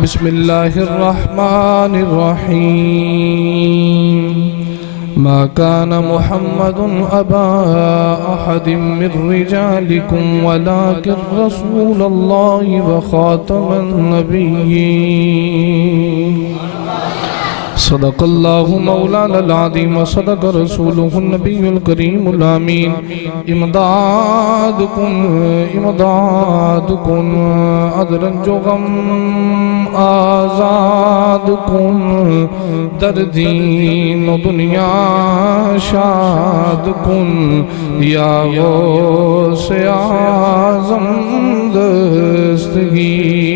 بسم الله الرحمن الرحيم ما كان محمد أبا أحد من رجالكم ولكن رسول الله وخاتم النبيين صدق الله مولانا العظيم وصدق رسوله النبي الكريم الأمين امدادكم ادرنجو غم آزادكم در دین و دنیا شادكم یا غوث اعظم دستگیر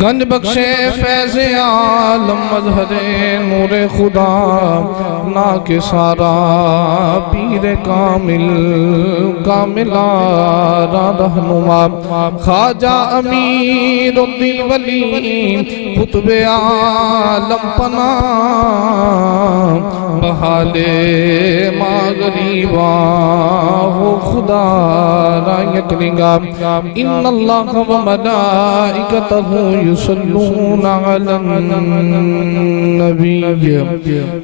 گنج بخش فیض عالم مظہر نور خدا ناک سارا پیر کامل آرا رہنما خواجہ امیر الدین قطب عالم پناہ بحال مغربا وہ خدا را یکلنگا ان اللہ و ملائکتہ يصلون على النبي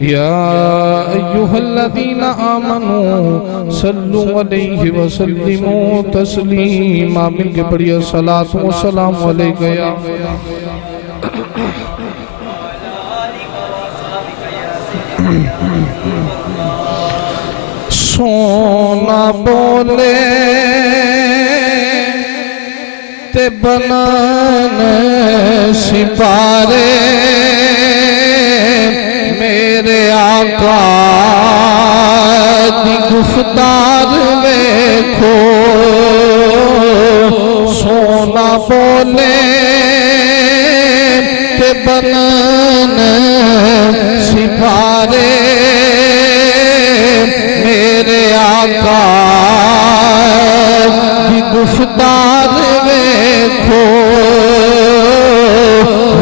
يا أيها الذين آمنوا صلوا عليه وسلموا تسليما مل کے پڑھئے صلاة والسلام علیکہ یا سونا بولے تے بنان سپارے میرے آقا دی گفتار ویکھو سونا بولے تے بنان سپارے میرے آقا دی گفتار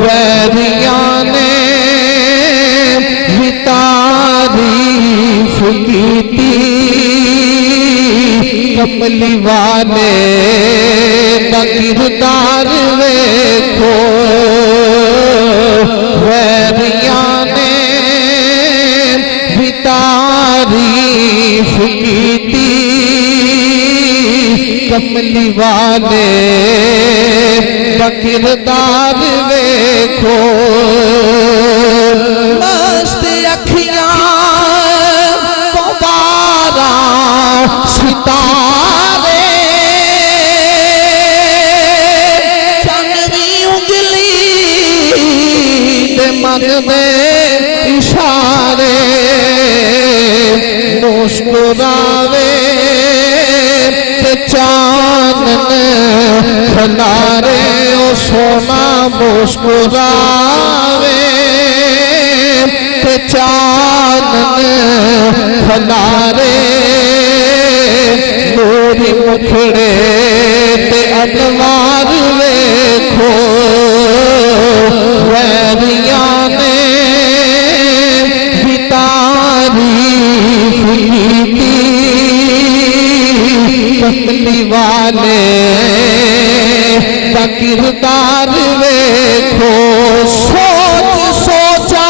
ویریانے بھی تعریف کیتی کملی والے دا کردار ویکھو ویریانے بھی تعریف کیتی کملی والے کردار ویکھو مست اکھیاں تو بارہ ستارے چنوی انگلی دے من دے اشارے مسکراوے تے چانن کھلارے سونا مسکراوے تے چانن کھلارے نوری مکھڑے تے انوار ویکھو ویریانے بھی تعریف کیتی کملی والے کردار ویکھو سوچ سوچا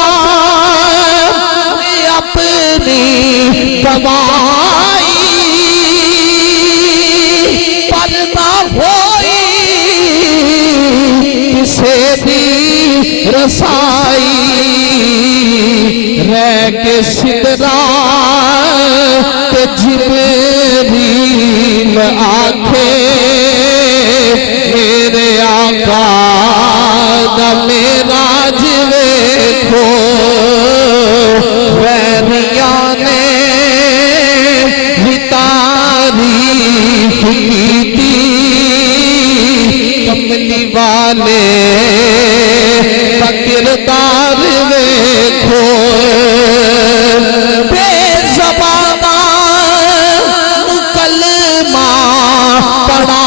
اپنی کمائی پر نہ ہوئی کسے دی رسائی رہ کے سدرا تے جبریل آکھے میرے آقا دا معراج ویکھو ویریانے بھی تعریف کیتی کملی والے دا کردار ویکھو بے زبانہ کلمہ پڑھا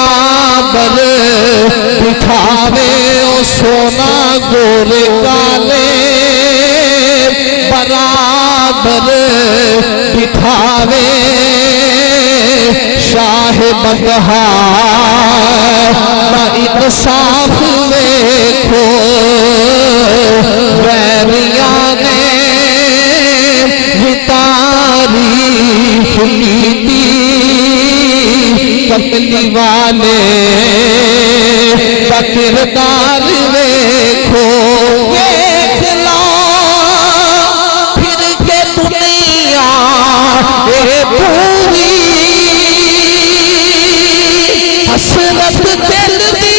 برابر سونا گورے کالے برابر بٹھاوے شاہ بدہا انصاف دیکھو ویریاں نے بھی تعریف کی کملی والے کا کردار دیکھو دیکھ لو پھر کے دنیا پوری حسرت دل دی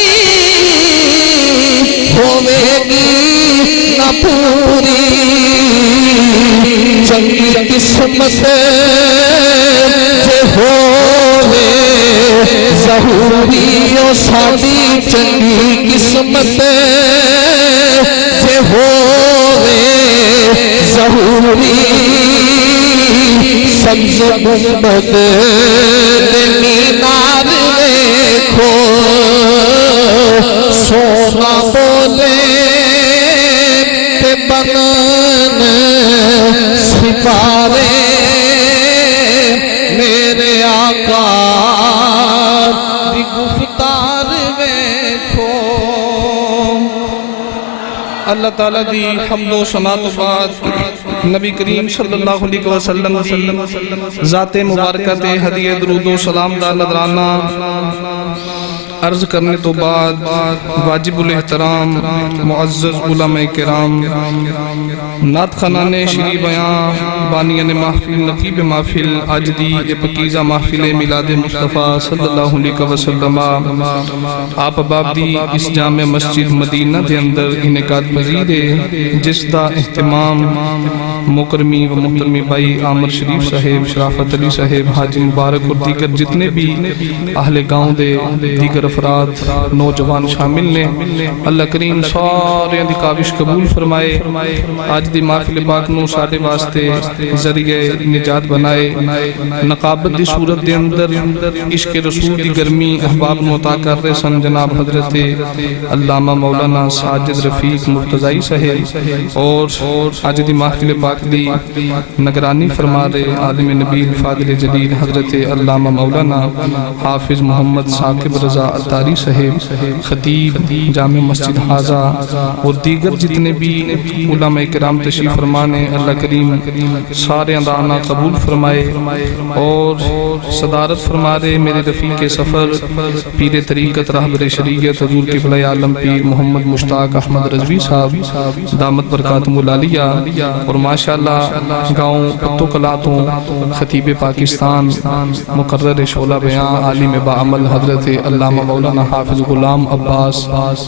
ہوے گی نہ پوری چنگی قسمت جے ہوے ظہوری او ساڈی چنگی قسمت جے ہوے ظہوری سبز گنبد مینار دیکھو سونا بولے تے بنن سپارے میرے آقا دی گفتار دیکھو اللہ تعالیٰ دی حمد و ثنا تو بعد نبی کریم صلی اللہ علیہ وسلم دی ذات مبارکہ تے ہدیہ درود و سلام دا نذرانہ عرض کرنے تو بعد واجب الاحترام معزز علماء کرام نعت خانان شری بیاں بانیان محفل نقیب محفل آج دی پکیزہ محفل میلاد مصطفیٰ صلی اللہ علیہ وسلم آپ باب دی اس جامع مسجد مدینہ دے اندر انعقاد پذیر ہے جس دا اہتمام مکرمی و محترمی بھائی عامر شریف صاحب شرافت علی صاحب حاجی مبارک اور دیگر جتنے بھی اہل گاؤں دے دیگر افراد نوجوان شامل نے اللہ کریم سارے دی کاوش قبول فرمائے آج دی محفل پاک نو ساڑے واسطے ذریعہ نجات بنائے نقابت دی صورت دے اندر عشق رسول دی گرمی احباب مطاع کر رہے سن جناب حضرت علامہ مولانا ساجد رفیق مرتضائی صاحب اور آج دی محفل پاک دی نگرانی فرما رہے عالم نبی فاضل جلیل حضرت علامہ مولانا حافظ محمد ثاقب رضا اتاری صاحب خطیب جامع مسجد حاضہ اور دیگر جتنے بھی علماء کرام تشریف فرمانے اللہ کریم سارے اندانا قبول فرمائے اور صدارت فرما رہے میرے رفیق سفر پیر طریقت رہبر شریعت حضور قبلہ عالم پیر محمد مشتاق احمد رضوی صاحب دامت برکاتہم العالیہ اور ماشاءاللہ گاؤں پتو کلاتوں خطیب پاکستان مقرر شعلہ بیاں عالم باعمل حضرت علامہ مولانا حافظ غلام عباس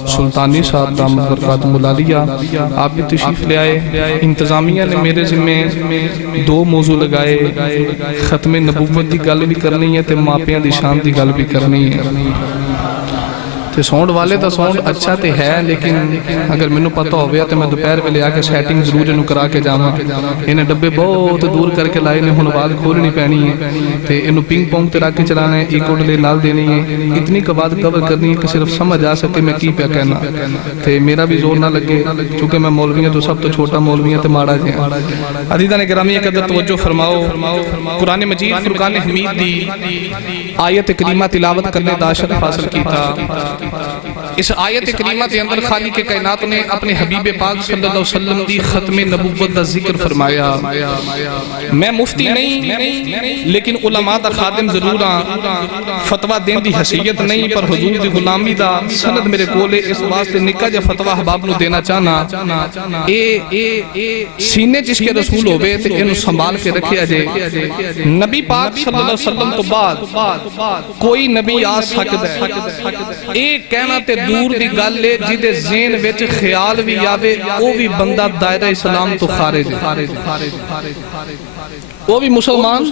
سلطانی صاحب دامت برکاتہم العالیہ آپ بھی تشریف لے آئے انتظامیہ نے میرے ذمہ دو موضوع لگائے ختم نبوت دی گل بھی کرنی ہے تے ماپیاں دی شان دی گل بھی کرنی ہے تے سونڈ والے تا سونڈ اچھا تے ہے لیکن اگر میں نو پتہ ہو گیا تے میں دوپہر میں لے آ کے سیٹنگ ضرور انہوں کرا کے جاواں انہیں ڈبے بہت دور کر کے لائے نے ہن آواز کھولنی پینی ہے تے انہوں پنگ پونگ تے رکھ کے چلانا ہے ایک اوڈلے نال دینی ہے اتنی کباد کور کرنی ہے کہ صرف سمجھ آ سکے میں کی پہ کہنا تے میرا بھی زور نہ لگے چونکہ میں مولوی ہوں تو سب تو چھوٹا مولوی ہے تے ماڑا جائیں عزیزان گرامی قدر توجہ فرماؤ قرآن مجید فرقان حمید دی آیت کریمہ تلاوت کرنے دا شرف حاصل کی تھا اس آیت کریمہ کے اندر خالق کائنات نے اپنے حبیب پاک صلی اللہ علیہ وسلم دی ختم نبوت دا ذکر فرمایا میں مفتی نہیں لیکن علماء دا خادم ضرور ہاں فتوہ دین دی حیثیت نہیں پر حضور دی غلامی دا سند میرے کولے اس واسطے نکا جا فتوہ احباب نو دینا چاہنا سینے جس کے رسول ہوئے تے انہوں سنبھال کے رکھے آجے نبی پاک صلی اللہ علیہ وسلم تو بعد کوئی نبی آ سکتا ہے ایک کہنا تے دور دی گل لے جیدے ذہن وچ خیال بھی آوے او بھی بندہ دائرہ اسلام تو خارج ہے وہ بھی مسلمان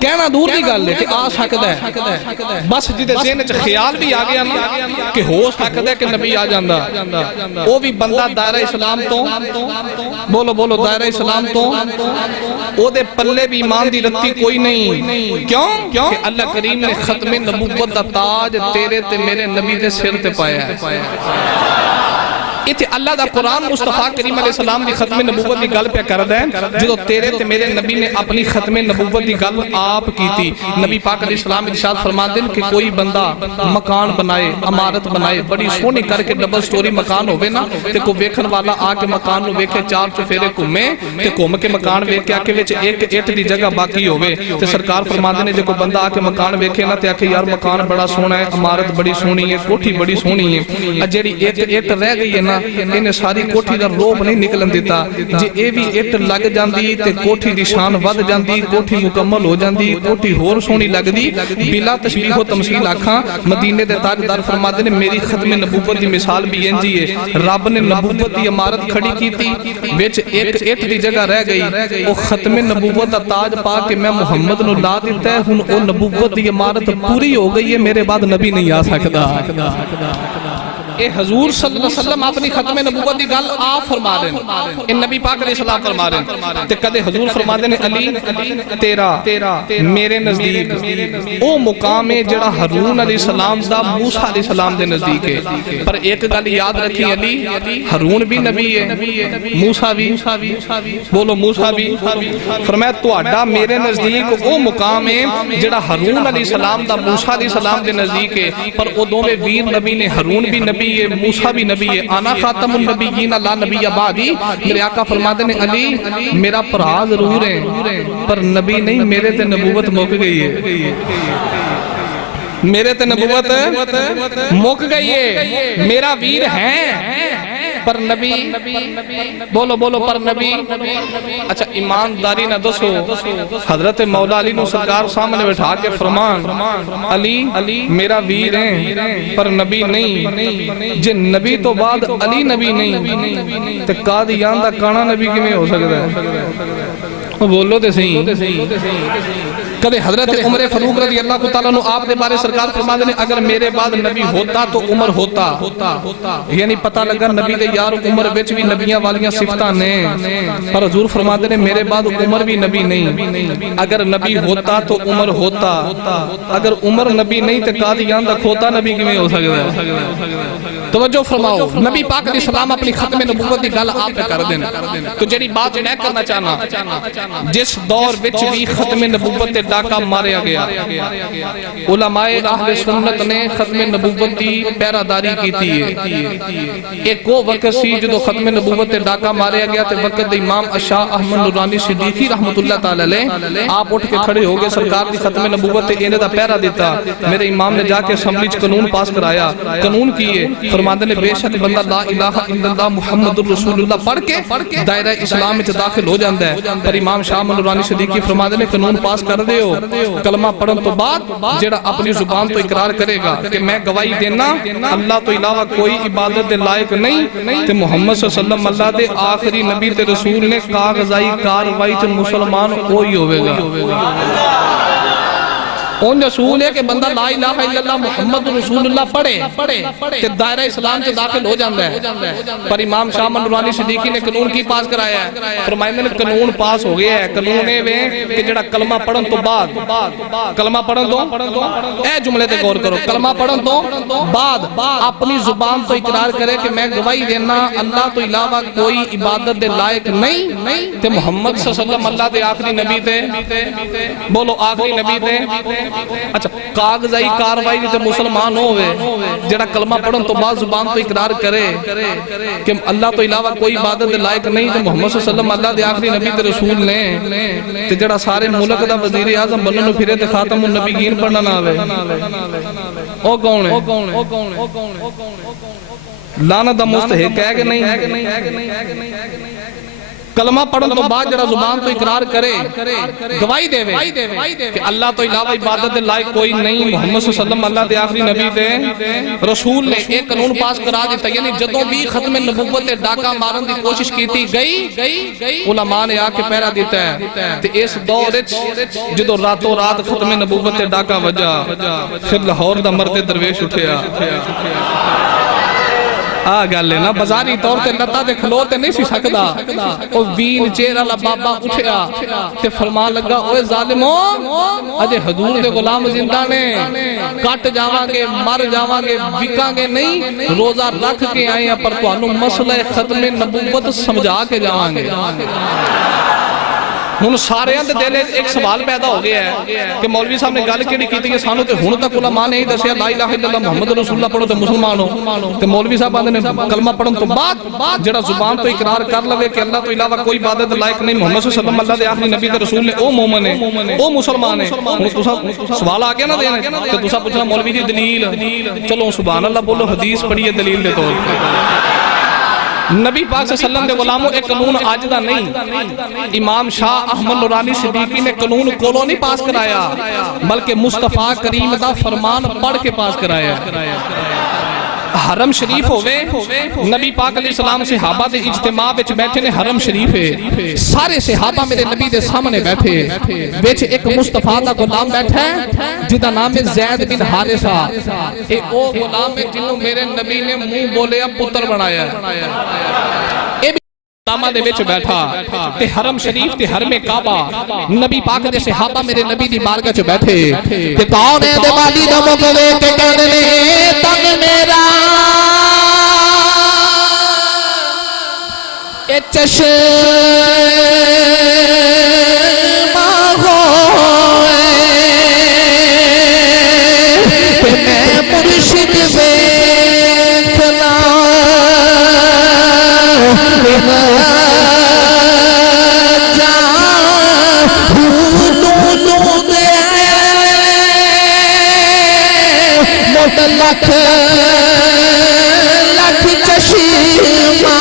کہنا دور دی گل ہے کہ آ سکتا ہے بس جدے ذہن وچ خیال بھی آ گیا نا کہ ہو سکتا ہے کہ نبی آ جاندا وہ بھی بندہ دائرہ اسلام تو بولو دائرہ اسلام تو او دے پلے بھی ایمان دی رتی کوئی نہیں کیوں کہ اللہ کریم نے ختم نبوت دا تاج تیرے تے میرے نبی دے سر تے پایا ہے اتھے اللہ دا قرآن مصطفیٰ کریم علیہ السلام دی ختم نبوت دی گل پہ کرد ہے جدو تیرے تے میرے نبی نے اپنی ختم نبوت دی گل آپ کی تھی نبی پاک علیہ السلام ارشاد فرما دیں کہ کوئی بندہ مکان بنائے عمارت بنائے بڑی سونی کر کے ڈبل سٹوری مکان ہوئے نا تے کو ویکھن والا آ کے مکان نو ویکھے چار چفیرے گھومے تے گھوم کے مکان ویکھے آ کے وچ ایک اٹ دی جگہ باقی ہوئے تے سرکار فرما دیں جو کو بندہ آ کے مکان ویکھے نا تے آ کے یار مکان بڑا سونا ہے عمارت بڑی سونی ہے کوٹھی بڑی سونی ہے جیڑی ایک اٹ رہ گئی ہے نا انہیں ساری کوٹھی دا روب نہیں نکلن دیتا جے اے بھی اٹ لگ جاندی تے کوٹھی دی شان ود جاندی کوٹھی مکمل ہو جاندی کوٹھی ہور سونی لگ دی بلا تشبیہ و تمثیل آکھاں مدینے دے تاجدار فرماتے نے میری ختم نبوت دی مثال بھی انجی ہے رب نے نبوت دی عمارت کھڑی کی تھی وچ ایک اٹ دی جگہ رہ گئی وہ ختم نبوت دا تاج پا کے میں محمد نو لا دیتا ہے ہن او نبوت دی عمارت پوری ہو گئی ہے میرے بعد نبی نہیں آ سکتا اے حضور صلی اللہ علیہ وسلم اپنی ختم نبوت دی گل آپ فرما رہے ہیں ان نبی پاک علیہ السلام فرما رہے ہیں تے کدے حضور فرما دے نے علی تیرا میرے نزدیک او مقام ہے جڑا ہارون علیہ السلام دا موسیٰ علیہ السلام دے نزدیک ہے پر ایک گل یاد رکھی علی ہارون بھی نبی ہے موسیٰ بھی بولو موسیٰ بھی فرمایا تہاڈا میرے نزدیک او مقام ہے جڑا ہارون علیہ السلام دا موسیٰ علیہ السلام دے نزدیک ہے پر او دوویں ویر نبی نے ہارون بھی نبی ہے موسیٰ بھی نبی ہے آنا خاتم النبیین لا نبی بعدی میرے آقا فرماتے ہیں علی میرا پرا ضرور ہے پر نبی نہیں میرے تے نبوت مک گئی ہے میرے تے نبوت مک گئی ہے میرا ویر ہے پر نبی بولو پر نبی اچھا ایمانداری نہ دسو حضرت مولا علی نو سرکار سامنے بٹھا کے فرمان علی میرا ویر ہیں پر نبی نہیں جن نبی تو بعد علی نبی نہیں تے قادیان دا کانا نبی کیویں ہو سکتا ہے بولو تے صحیح کدے حضرت عمر فاروق رضی اللہ تعالیٰ عنہ آپ دے بارے سرکار فرما دے اگر میرے بعد نبی ہوتا تو عمر ہوتا یعنی پتہ لگا نبی دے یار عمر وچ بھی نبیاں والیاں صفتاں نے پر حضور فرما دے میرے بعد عمر بھی نبی نہیں اگر نبی ہوتا تو عمر ہوتا اگر عمر نبی نہیں تے قادیان دا کھوتا نبی کیویں ہو سکدا ہے توجہ فرماؤ نبی پاک علیہ السلام اپنی ختم نبوت دی گل آپ پہ کر دین تو جڑی بات میں کرنا چاہنا جس دور وچ بھی ختم نبوت ڈاکہ ماریا گیا علماء اہل سنت نے ختم نبوت دی پیراداری کیتی ہے ایک وہ وقت سی جدو ختم نبوت ڈاکہ ماریا گیا تے وقت امام شاہ احمد نورانی صدیقی رحمت اللہ تعالی علیہ آپ اٹھ کے کھڑے ہو گئے سرکار دی ختم نبوت تے انہیں دا پیرا دیتا میرے امام نے جا کے اسمبلی چ قانون پاس کرایا قانون کیے فرماندے نے بے شک بندہ لا الہ الا اللہ محمد رسول اللہ پڑھ کے دائرہ اسلام وچ داخل ہو جاندا ہے پر امام شاہ احمد نورانی صدیقی فرماندے نے قانون پاس کر دے کلمہ پڑھن تو بعد جڑا اپنی زبان تو اقرار کرے گا کہ میں گواہی دینا اللہ تو علاوہ کوئی عبادت دے لائق نہیں تے محمد صلی اللہ علیہ وسلم اللہ دے آخری نبی تے رسول نے کاغذائی کاروائی تے مسلمان کوئی ہوئے گا ان رسول ہے کہ بندہ لا الہ الا اللہ محمد رسول اللہ پڑھے کہ دائرہ اسلام سے داخل ہو جاندہ ہے پر امام شاہ نورانی صدیقی نے قانون کی پاس کرایا ہے فرمائندے نے قانون پاس ہو گیا ہے قانون ہے کہ جڑا کلمہ پڑھن تو بعد کلمہ پڑھن تو اے جملے تے غور کرو کلمہ پڑھن تو بعد اپنی زبان تو اقرار کرے کہ میں گواہی دینا اللہ تو علاوہ کوئی عبادت دے لائق نہیں تے محمد صلی اللہ علیہ وسلم اللہ دے آخری نبی تے بولو آخری نبی تے اچھا کاغذائی کاروائی تے مسلمان ہوئے جڑا کلمہ پڑھن تو بعد زبان تو اقرار کرے کہ اللہ تو علاوہ کوئی عبادت دے لائق نہیں تے محمد صلی اللہ علیہ وسلم اللہ دے آخری نبی تے رسول نے تے جڑا سارے ملک دا وزیر اعظم بنن نو پھرے تے خاتم النبیین پڑھنا نہ آوے او کون ہے لعنت دا مستحق ہے کہ نہیں کلمہ پڑھن تو بعد جڑا زبان تو اقرار کرے گواہی دے کہ اللہ تو علاوہ عبادت لائق کوئی نہیں، محمد صلی اللہ علیہ وسلم اللہ دے آخری نبی دے رسول نے ایک قانون پاس کرا دیتا، یعنی جدوں بھی ختم نبوت تے ڈاکا مارن دی کوشش کیتی گئی علماء نے آ کے پہرا دیتا ہے تے اس دور وچ جدوں راتوں رات ختم نبوت تے ڈاکا وجا پھر لاہور دا مرد درویش اٹھیا گل ہے نا، بازاری طور تے لتا دے کھلو تے نہیں سی سکدا، او وین چہرہ والا بابا اٹھیا تے فرمان لگا اوے ظالمو اجے حضور دے غلام زندہ نے، کٹ جاواں گے مر جاواں گے وکاں گے نہیں، روزہ رکھ کے آئے ہیں پر تانوں مسئلہ ختم نبوت سمجھا کے جاواں گے۔ ہن سارے دے دل ایک سوال پیدا ہو گیا ہے کہ مولوی صاحب نے گل کیڑی کیتی ہے، سانو تے ہن تک علماء نے ہی دسیا لا الہ الا اللہ محمد رسول اللہ پڑھو تے مسلمان ہو، تے مولوی صاحب آندے نے کلمہ پڑھن تو بعد جڑا زبان تو اقرار کر لوے کہ اللہ تو علاوہ کوئی عبادت لائق نہیں، محمد صلی اللہ علیہ وسلم اللہ دے آخری نبی تے رسول نے، او مومن ہے او مسلمان ہے۔ ہن تساں سوال آ گیا نا دینا تے تساں پوچھنا مولوی دی دلیل، چلو سبحان اللہ بولو، حدیث پڑھیے دلیل دے طور پہ۔ نبی پاک صلی اللہ علیہ وسلم دے غلاموں ایک قانون آج دا نہیں، امام شاہ احمد نورانی صدیقی نے قانون کولو نہیں پاس کرایا بلکہ مصطفیٰ کریم دا فرمان پڑھ کے پاس کرایا۔ حرم شریف ہوئے، نبی پاک علیہ السلام صحابہ دے اجتماع بچ بیٹھے نے، حرم شریف ہے، سارے صحابہ میرے نبی دے سامنے بیٹھے، بچ ایک مصطفیٰ دا غلام بیٹھا ہے جدا نام ہے زید بن حارثہ، ایک او غلام ہے جنہوں میرے نبی نے منہ بولیا پتر بنایا ہے، علامہ دے وچ بیٹھا تے حرم شریف تے حرم کعبہ، نبی پاک دے صحابہ میرے نبی دی بارگاہ چ بیٹھے تے کون ہے دے والی دا مقلے تے کہندے نے تن میرا اے چشمہ ہوئے تے میں مرشد ویکھنا لکھ لکھ چشمہ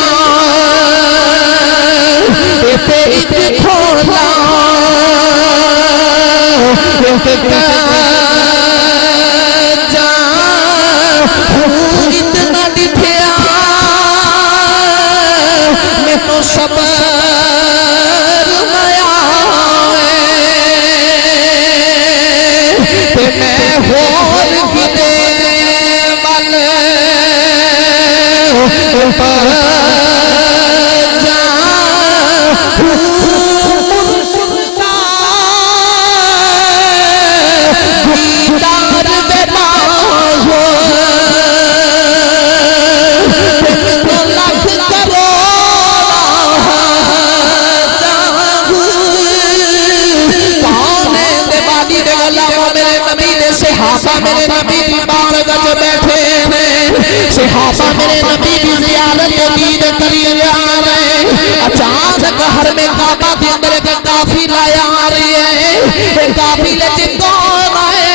تے ایک کھولا ایک جا اتنا دکھیا میں تو صبر میا تے میں ہور کدے میرے نبی دی بارگاہ وچ بیٹھے نے، صحابہ میرے نبی دی زیارت دید کری جا رہے، اچانک حرم کعبہ دے اندر ایک قافلہ آ رہی ہے، اے قافلے وچ کون آئے؟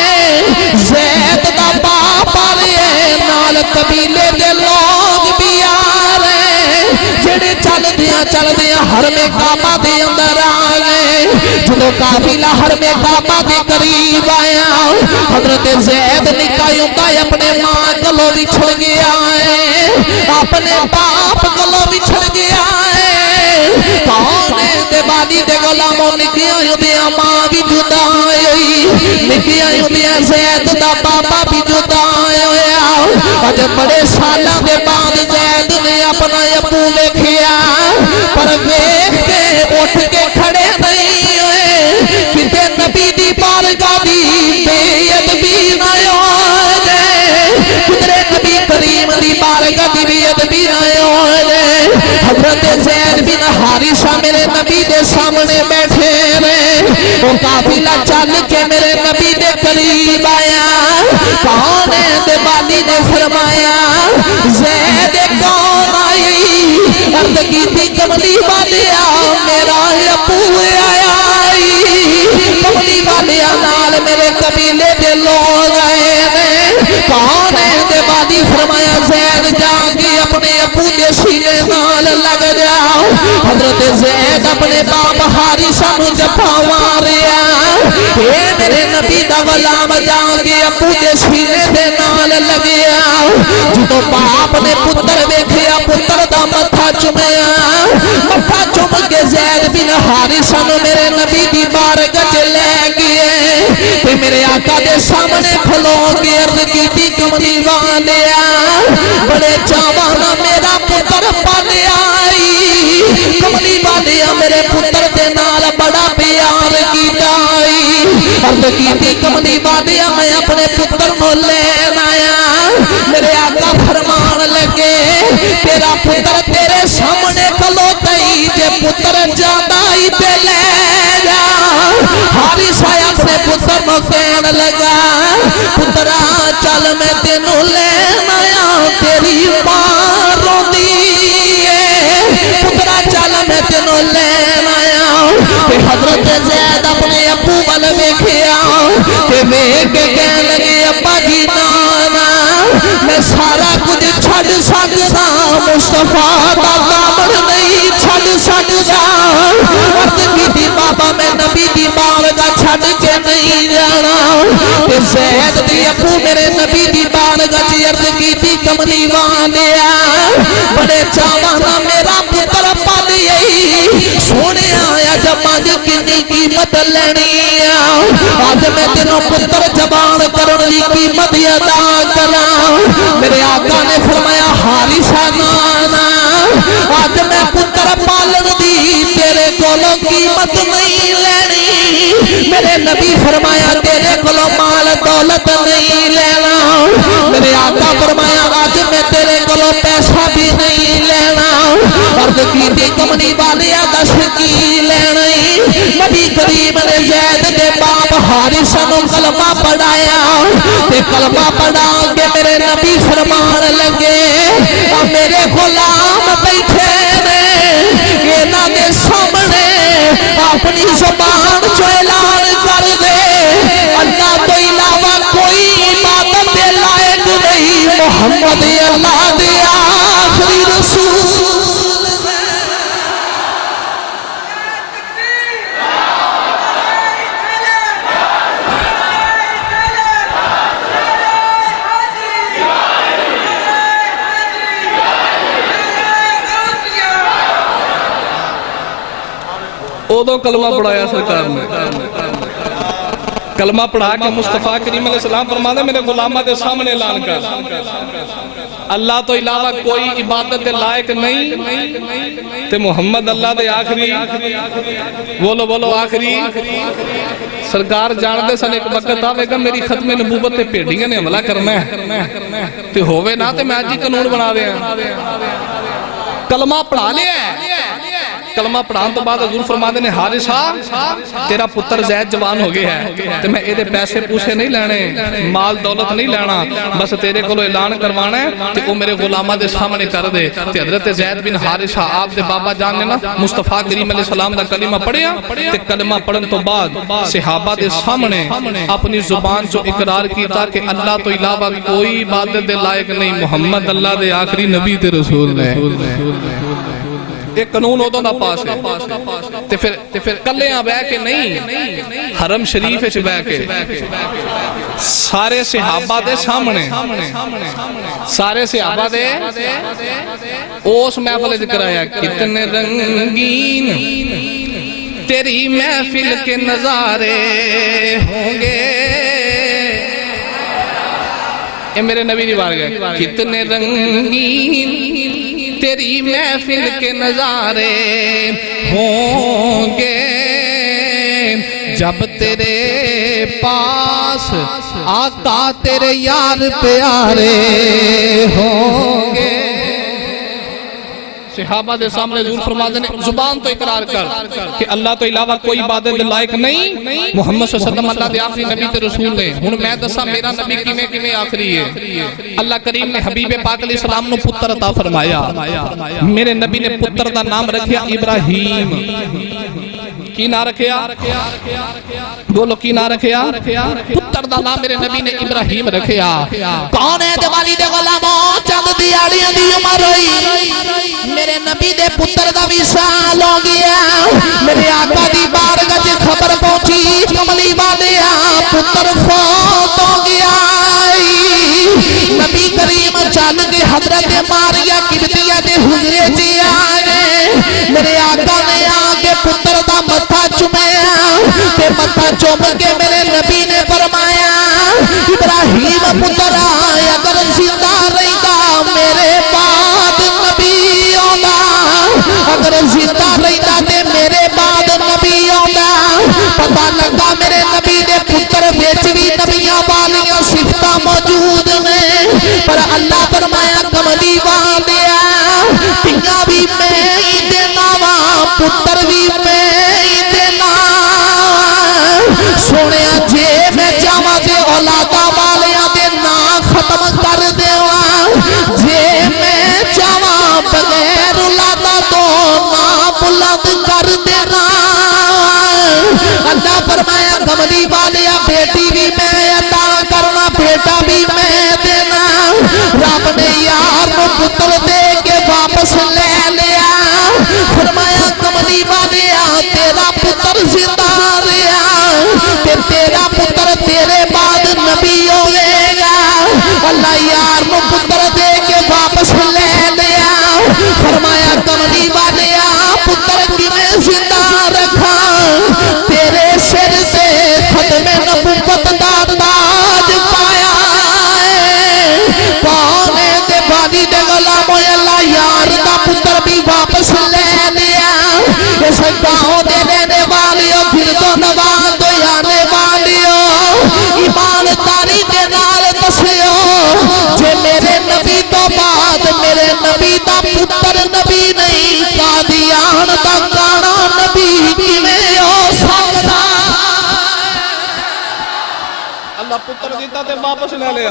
زید دا باپ آ رہی ہے، نال قبیلے دے لوگ بھی آ رہے، جڑے چل دیاں حرم کعبہ دے اندر آ گئے۔ جدو قافلہ حرم کعبہ دے قریب آیا، حضرت زید نکائی ہوتا اپنے ماں کلو بچھڑ گیا ہے، اپنے باپ کلو بچھڑ گیا ہے، کونے دے بادی دے غلاموں نکیاں ہوندیاں ماں بھی جدا ہوئی، نکیاں ہوندیاں زید دا بابا بھی جدا ہویا، اج بڑے سالاں دے بعد زید نے اپنا ابو ویکھیا، پر ویکھ کے اٹھ کے کھڑے نہیں ہوئے، کتے نبی دی بارگاہ دی بے ادبی نہ ہو جائے، کدرے نبی کریم دی بارگاہ دی بے ادبی نہ ہو جائے۔ حضرت زید بن حارثہ میرے نبی دے سامنے بیٹھے رہے، وہ قافلہ چل کے میرے نبی دے قریب آیا، کون دے والی نے فرمایا زید کون آئی؟ عرض کی تھی کملی والیا میرا ابو آیا، کملی والیا نال میرے قبیلے دے لوگ آئے نے، کون دے والی فرمایا زید جا کے اپنے ابو دے سینے نال لگ جاؤ۔ حضرت زید اپنے باپ حارثہ نو جفا ماریا اے میرے نبی دا غلام جا کے ابو دے سینے دے نال لگیا جدو باپ نے پتر ویکھیا پتر دا متھا چومیا متھا چوم کے زید بن حارثہ نو میرے نبی دی بارگاہ چ لے گئے تے میرے آقا دے سامنے کھلو کے عرض کیتی کملی والیا بڑے چاواں میرا پتر پالیا کملی والیا میرے پتر دے نال بڑا پیار کیتا عرض کیتی کملی والیا میں اپنے پتر نو لین آیا میرے آقا فرمان لگے تیرا پتر تیرے سامنے کھلوتا ہی جے پتر جانا ہی تے لے جا حارثہ اپنے پتر نو کہن لگا پترا چل میں تینوں لین آیا تیری ماں روندی پترا چل میں تینوں لین آیا تے حضرت زید اپنے ابو ول ویکھیا تے ویکھ کے کہن لگے ابا جی نانا میں سارا کچھ چھڈ سکدا مصطفیٰ دا دامن نہیں چھڈ سکدا عرض کیتی بابا میں نبی دی بارگاہ چھڈ کے نہیں جانا تے زید دی ابو میرے نبی دی بارگاہ چ عرض کیتی کملی والیا بڑے چاواں نال میرا پتر پالیا سونے آیا جماج کنی قیمت لینی آج میں تینوں پتر جبان کرن دی قیمت ادا کراں میرے آقا نے فرمایا حارثہ نانا آج میں پتر پالن دی تیرے کولوں قیمت نہیں لینی میرے نبی فرمایا تیرے کولوں مال دولت نہیں لینا میرے آقا فرمایا آج میں تیرے کولوں پیسہ بھی نہیں لینا عرض کیتی کملی والیا دس کی لینا نبی کریم نے زید دے باپ حارثہ نو کلمہ پڑھایا تے کلمہ پڑھا کے میرے نبی فرمان لگے میرے غلام بیٹھے نے انہاں دے سامنے اپنی زبان چ اعلان کر دے اللہ تو علاوہ کوئی عبادت دے لائق نہیں محمد اللہ دے آخری رسول ادو کلمہ پڑھایا سرکار نے کلمہ پڑھا کے مصطفیٰ کریم علیہ السلام فرماتے میرے غلامہ دے سامنے اعلان کر اللہ تو علاوہ کوئی عبادت دے لائق نہیں تے محمد اللہ دے آخری بولو آخری سرکار جان دے سن ایک وقت آوے گا میری ختم نبوت تے پیڑیاں نے حملہ کرنا ہے تے ہووے نہ تے میں آج ہی قانون بنا دے ہیں کلمہ پڑھا لیا ہے کلمہ پڑھان تو بعد حضور فرماتے نے حارثہ تیرا پتر زید جوان ہو گیا ہے تو میں ایدے پیسے پوسے نہیں لینے مال دولت نہیں لینا بس تیرے کو اعلان کروانا ہے تو وہ میرے غلامہ دے سامنے کر دے تو حضرت زید بن حارثہ آپ دے بابا جان نے نا مصطفیٰ کریم علیہ السلام دا کلمہ پڑھیا تو کلمہ پڑھن تو بعد صحابہ دے سامنے اپنی زبان جو اقرار کیتا کہ اللہ تو علاوہ کوئی عبادت دے لائق نہیں محمد اللہ دے آخری نبی تے رسول نے ایک قانون ہوتا دا پاس ہے تے پھر کلیاں بے کے نہیں حرم شریف اچھ بے کے سارے صحابہ دے سامنے سارے صحابہ دے اوس محفل ذکر آیا کتنے رنگین تیری محفل کے نظارے ہوں گے یہ میرے نبی دی بارگاہ کتنے رنگین تیری محفل کے نظارے ہوں گے جب تیرے پاس آقا تیرے یار پیارے ہوں گے صحابہ دے سامنے حضور فرماتے ہیں زبان تو اقرار کر کہ اللہ تو علاوہ کوئی عبادت دے لائق نہیں محمد صلی اللہ علیہ وسلم اللہ دے آخری نبی تے رسول نے ہن میں دسا میرا نبی کیویں آخری ہے اللہ کریم نے حبیب پاک علیہ السلام نو پتر عطا فرمایا میرے نبی نے پتر دا نام رکھیا ابراہیم کی نہ رکھیا بولو کی نہ رکھیا پتر دا نام میرے نبی نے ابراہیم رکھیا کون ہے تے والد غلاموں چند دیاڑیاں دی عمر ہوئی میرے نبی دے دے پتر دا وصال ہو گیا میرے آقا دی بارگاہ وچ خبر پہنچی کملی والیا پتر فوت ہو گیا نبی کریم چل کے حضرت ماریا قبطیہ دے حجرے چ آئے میرے آقا نے آ کے پتر دا متھا چومیا تے متھا چوم کے میرے نبی نے فرمایا ابراہیم پتر اگر زندہ رہندا میرے بعد نبی آندا اگر زندہ رہندا تے میرے بعد نبی آندا پتہ لگا میرے نبی دے پتر وچ بھی نبیاں والیاں صفتاں موجود نے پر اللہ فرمایا کملی والیا تیاں بھی میں ہی دینا وا پتر بھی میں ہی دینا سونیا جے میں چاہواں تے اولاداں والیاں دے نام ختم کر دیواں جے میں چاہواں بغیر اولاداں تو نام بلند کر دینا اللہ فرمایا کملی والیا بیٹی بھی میں عطا کرنا بیٹا بھی میں دینا رب نے یار نو پتر دے کے واپس لے لیا فرمایا کملی والیا تیرا پتر زندہ رہا تے تیرا پتر تیرے بعد نبی ہوئے گا اللہ یار نو پتر دے کے واپس لے لیا فرمایا کملی والیا پتر کی میں زندہ رکھا تیرے سر سے ختم نبوت دا تاج پایا پانے دے بادی دے غلام ہوئے اللہ یار دا پتر بھی واپس لے لیا اس گاؤں دے رہنے والیوں پھر تو نواز دو آنے والیوں ایمان تاری دے نال دسیو جے میرے نبی تو بعد میرے نبی دا پتر نبی نہیں قادیان دا گانا نبی کی میں ہو سکتا اللہ پتر دیتا تے واپس لے لیا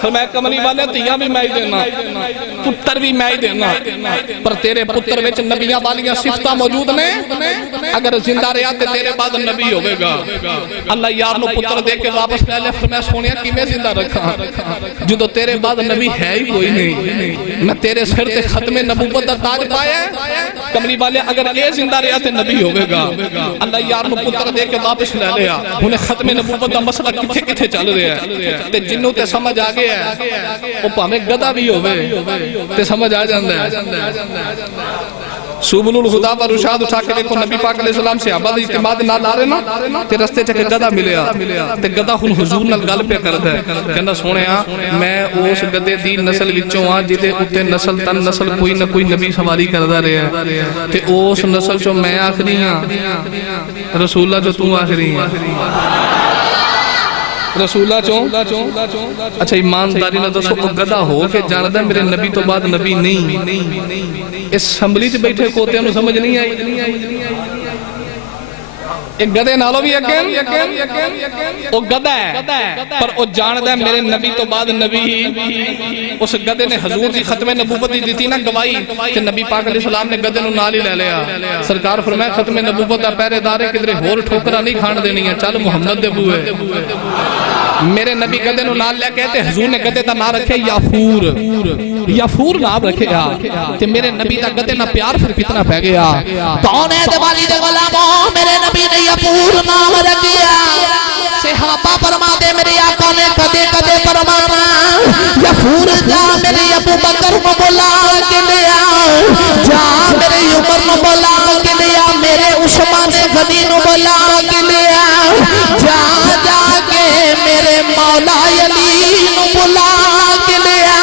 فرمایا کملی والے تیاں بھی میں ہی دینا پتر بھی میں ہی دینا پر تیرے پتر وچ نبیاں والیاں صفتاں موجود نے اگر زندہ رہیا تے تیرے بعد نبی ہوے گا اللہ یار نو پتر دے کے واپس لے لے فرمایا سونیا کیویں زندہ رکھاں جدوں تیرے بعد نبی ہے ہی کوئی نہیں میں تیرے سر تے ختم نبوت دا تاج پایا کملی والے اگر اے زندہ رہیا تے نبی ہوے گا اللہ یار نو پتر دے کے واپس لے لیا ہن ختم نبوت دا مسئلہ کتھے کتھے چل رہا ہے تے جنوں تے سمجھ آ گیا ہے او بھاویں گدھا بھی ہوے تے سمجھ آ جاندا ہے سبل الہدا پر ارشاد اٹھا کے دیکھو نبی پاک علیہ السلام صحابہ دی اعتماد نال آ رہے نا تے رستے چ گدھا ملیا تے گدھا ہن حضور نال گل پہ کردا ہے کہندا سونیا میں اس گدھے دی نسل وچوں ہاں جدے اوتے نسل تن نسل کوئی نہ کوئی نبی سواری کردا رہیا ہے تے اس نسل چوں میں آخری ہاں رسول اللہ جو تو آخری ہیں رسولہ چوں اچھا ایمانداری نہ دسو او گدھا ہو کے جاندا میرے نبی تو بعد نبی نہیں اس اسمبلی چ بیٹھے کوتیاں نو سمجھ نہیں آئی ایک گدھے نالو بھی او گدھا ہے پر او جاندا ہے میرے نبی تو بعد نبی ہی اس گدھے نے حضور دی ختم نبوت دی دیتی نا گواہی کہ نبی پاک علیہ السلام نے گدھے نو نال ہی لے لیا سرکار فرمایا ختم نبوت دا پہرے دار ہے کدھر ہور ٹھوکرا نہیں کھان دینی ہے چل محمد دے بوئے میرے نبی گدھے نو نال لے کہتے حضور نے گدھے دا نام رکھے یافور نام رکھے تے میرے نبی دا گدھے نہ پیار پھر کتنا پہ گیا کون ہے دیوالی دے غلاموں میرے نبی نے یافور نام رکھیا صحابہ فرماتے میرے آقا نے کدے کدے فرمانا یافور جا میرے ابو بکر کو بلا کے لیا جا میرے عمر کو بلا کے لیا میرے عثمان غنی کو بلا کے لیا جا جا کے میرے مولا علی کو بلا کے لیا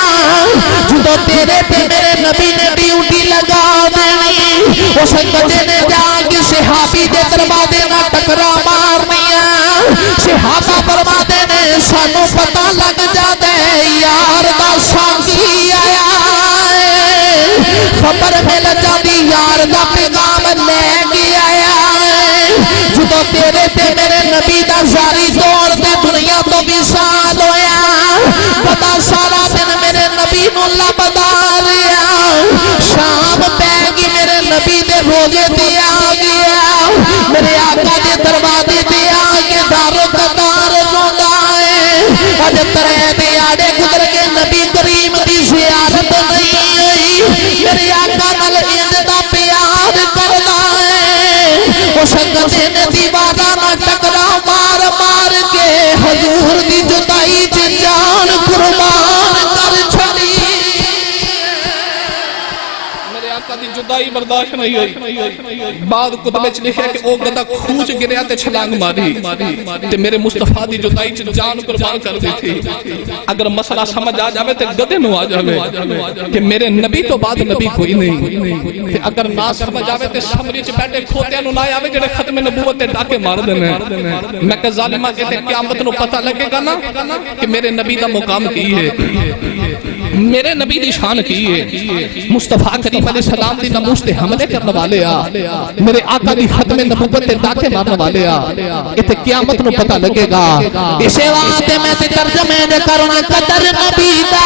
جدو تیرے پہ میرے نبی نے ڈیوٹی لگا دینی اس گدھے نے جا کے صحابی دے دروازے نہ ٹکرا مارنیا صحابہ فرماتے نے سانو پتہ لگ جاتا ہے یار دا سانگی آیا خبر مل جاتی یار دا پیغام لے کے آیا جدو تیرے تے میرے نبی دا زاری دور دے دنیا تو بھی سال ہویا پتا سارا دن میرے نبی نو لبدا رہا شام پہ گی میرے نبی دے روزے دیا گیا میرے آقا دے دروازے دیا کے دارو قطار روندہ ہے اج ترے دیاڑے گزر کے نبی کریم دی زیارت نہیں آئی میرے آقا نال اند دا حضور دی جدائی چ جان قربان کر چھڑی دی جدائی برداشت نہیں ہوئی بعد کتبے چ لکھا کہ او گدا کھوچ گریا تے چھلانگ ماری تے میرے مصطفیٰ دی جدائی چ جان قربان کر دی تھی اگر مسئلہ سمجھ آ جاوے تے گدے نو آ جاوے کہ میرے نبی تو بعد نبی کوئی نہیں تے اگر نہ سمجھ آوے تے سمری چ بیٹھے کھوتیاں نو نہ آوے جڑے ختم نبوت تے ڈاکے مار دینے میں کہ ظالمہ کہتے قیامت نو پتہ لگے گا نا کہ میرے نبی دا مقام کی ہے میرے نبی دی شان کی ہے مصطفیٰ کریم علیہ السلام دی نموس تے حملے کرنے والے میرے آقا دی ختم نبوت تے ڈاکے مارنے والے تے قیامت نو پتہ لگے گا اسے واسطے میں تے ترجمے دے کرنا قدر نبی دا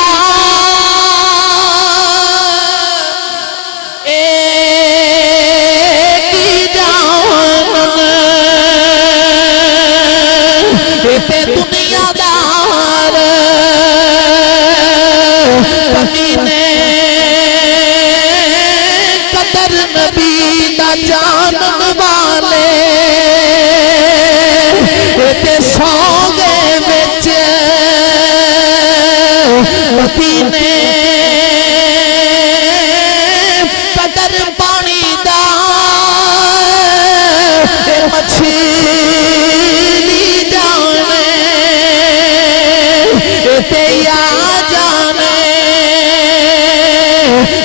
ایک جان تے دنیا دار کمینے قدر نبی دا جانن والے تے سوگے وچ مدینے قدر پانی دا مچھلی جانے تے یا جانے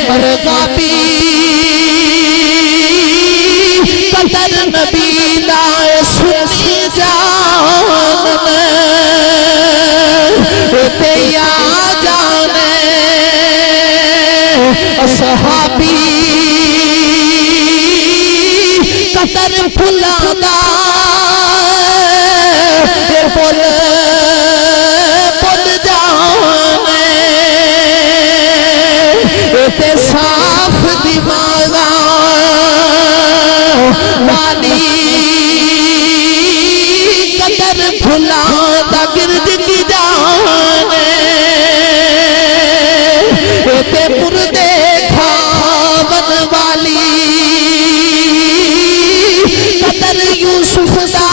مرغابی قدر نبی لائے سنی جانن تے یا جانے اصحابی قدر پھلادا پل پل جانے تے صاف دماغا والی قدر پھلادا گرد کی جانے تے مردے کھاون والی قدر یوسف دا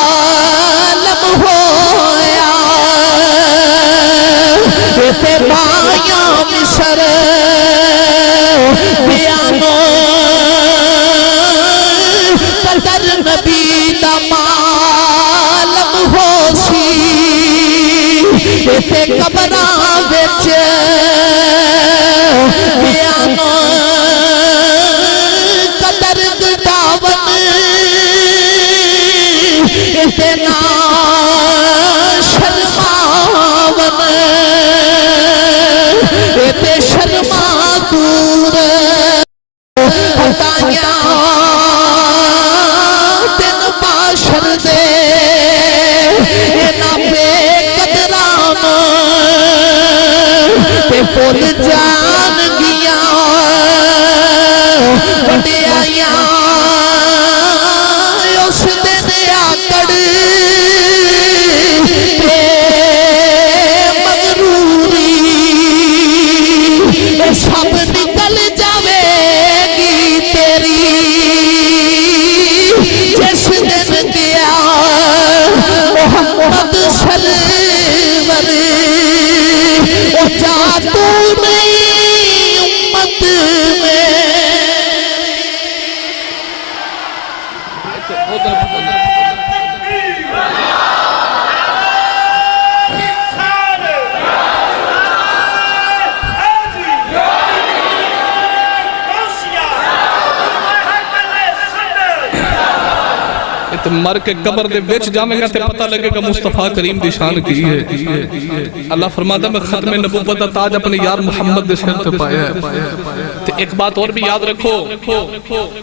عالم ہویا تے مایاں مصر بیانو قدر نبی دا معلم ہو سی تے قبراں وچ بیانو قدر گٹاون تے نا شرماون تے شرما دور ہٹائیاں دن معاشر دے اینا بے قدران تے پول جان گیاں وڈیائیاں اس دن آکڑ تے مغروری سب نکل جاوے گی تیری جس دن گیا محمد سرور او جا تو نہیں امت میں مر کے قبر دے بیچ جامے گا تے پتہ لگے گا مصطفیٰ کریم دی شان کی ہے اللہ فرماتا میں ختم نبوت تاج اپنے یار محمد دے سر تے پایا ہے تے ایک بات اور بھی یاد رکھو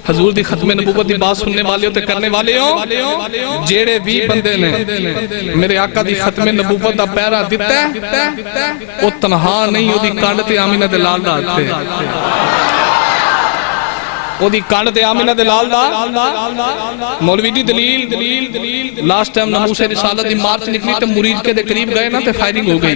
حضور دی ختم نبوت دی بات سننے والے ہو تے کرنے والے ہو جیڑے بھی بندے نے میرے آقا دی ختم نبوت دا پیرا دیتا ہے وہ تنہا نہیں ہو دی کانڈ تے آمینہ دے لال دا آتے ਉਹਦੀ ਕੰਨ ਤੇ ਆਮਿਨਾ ਦੇ ਲਾਲ ਦਾ ਮੌਲਵੀ ਦੀ ਦਲੀਲ ਲਾਸਟ ਟਾਈਮ ਨਮੂਸੇ ਰਿਸਾਲਤ ਦੀ ਮਾਰਚ ਨਿਕਲੀ ਤੇ ਮੁਰੀਦ ਕੇ ਦੇ ਕਰੀਬ ਗਏ ਨਾ ਤੇ ਫਾਇਰਿੰਗ ਹੋ ਗਈ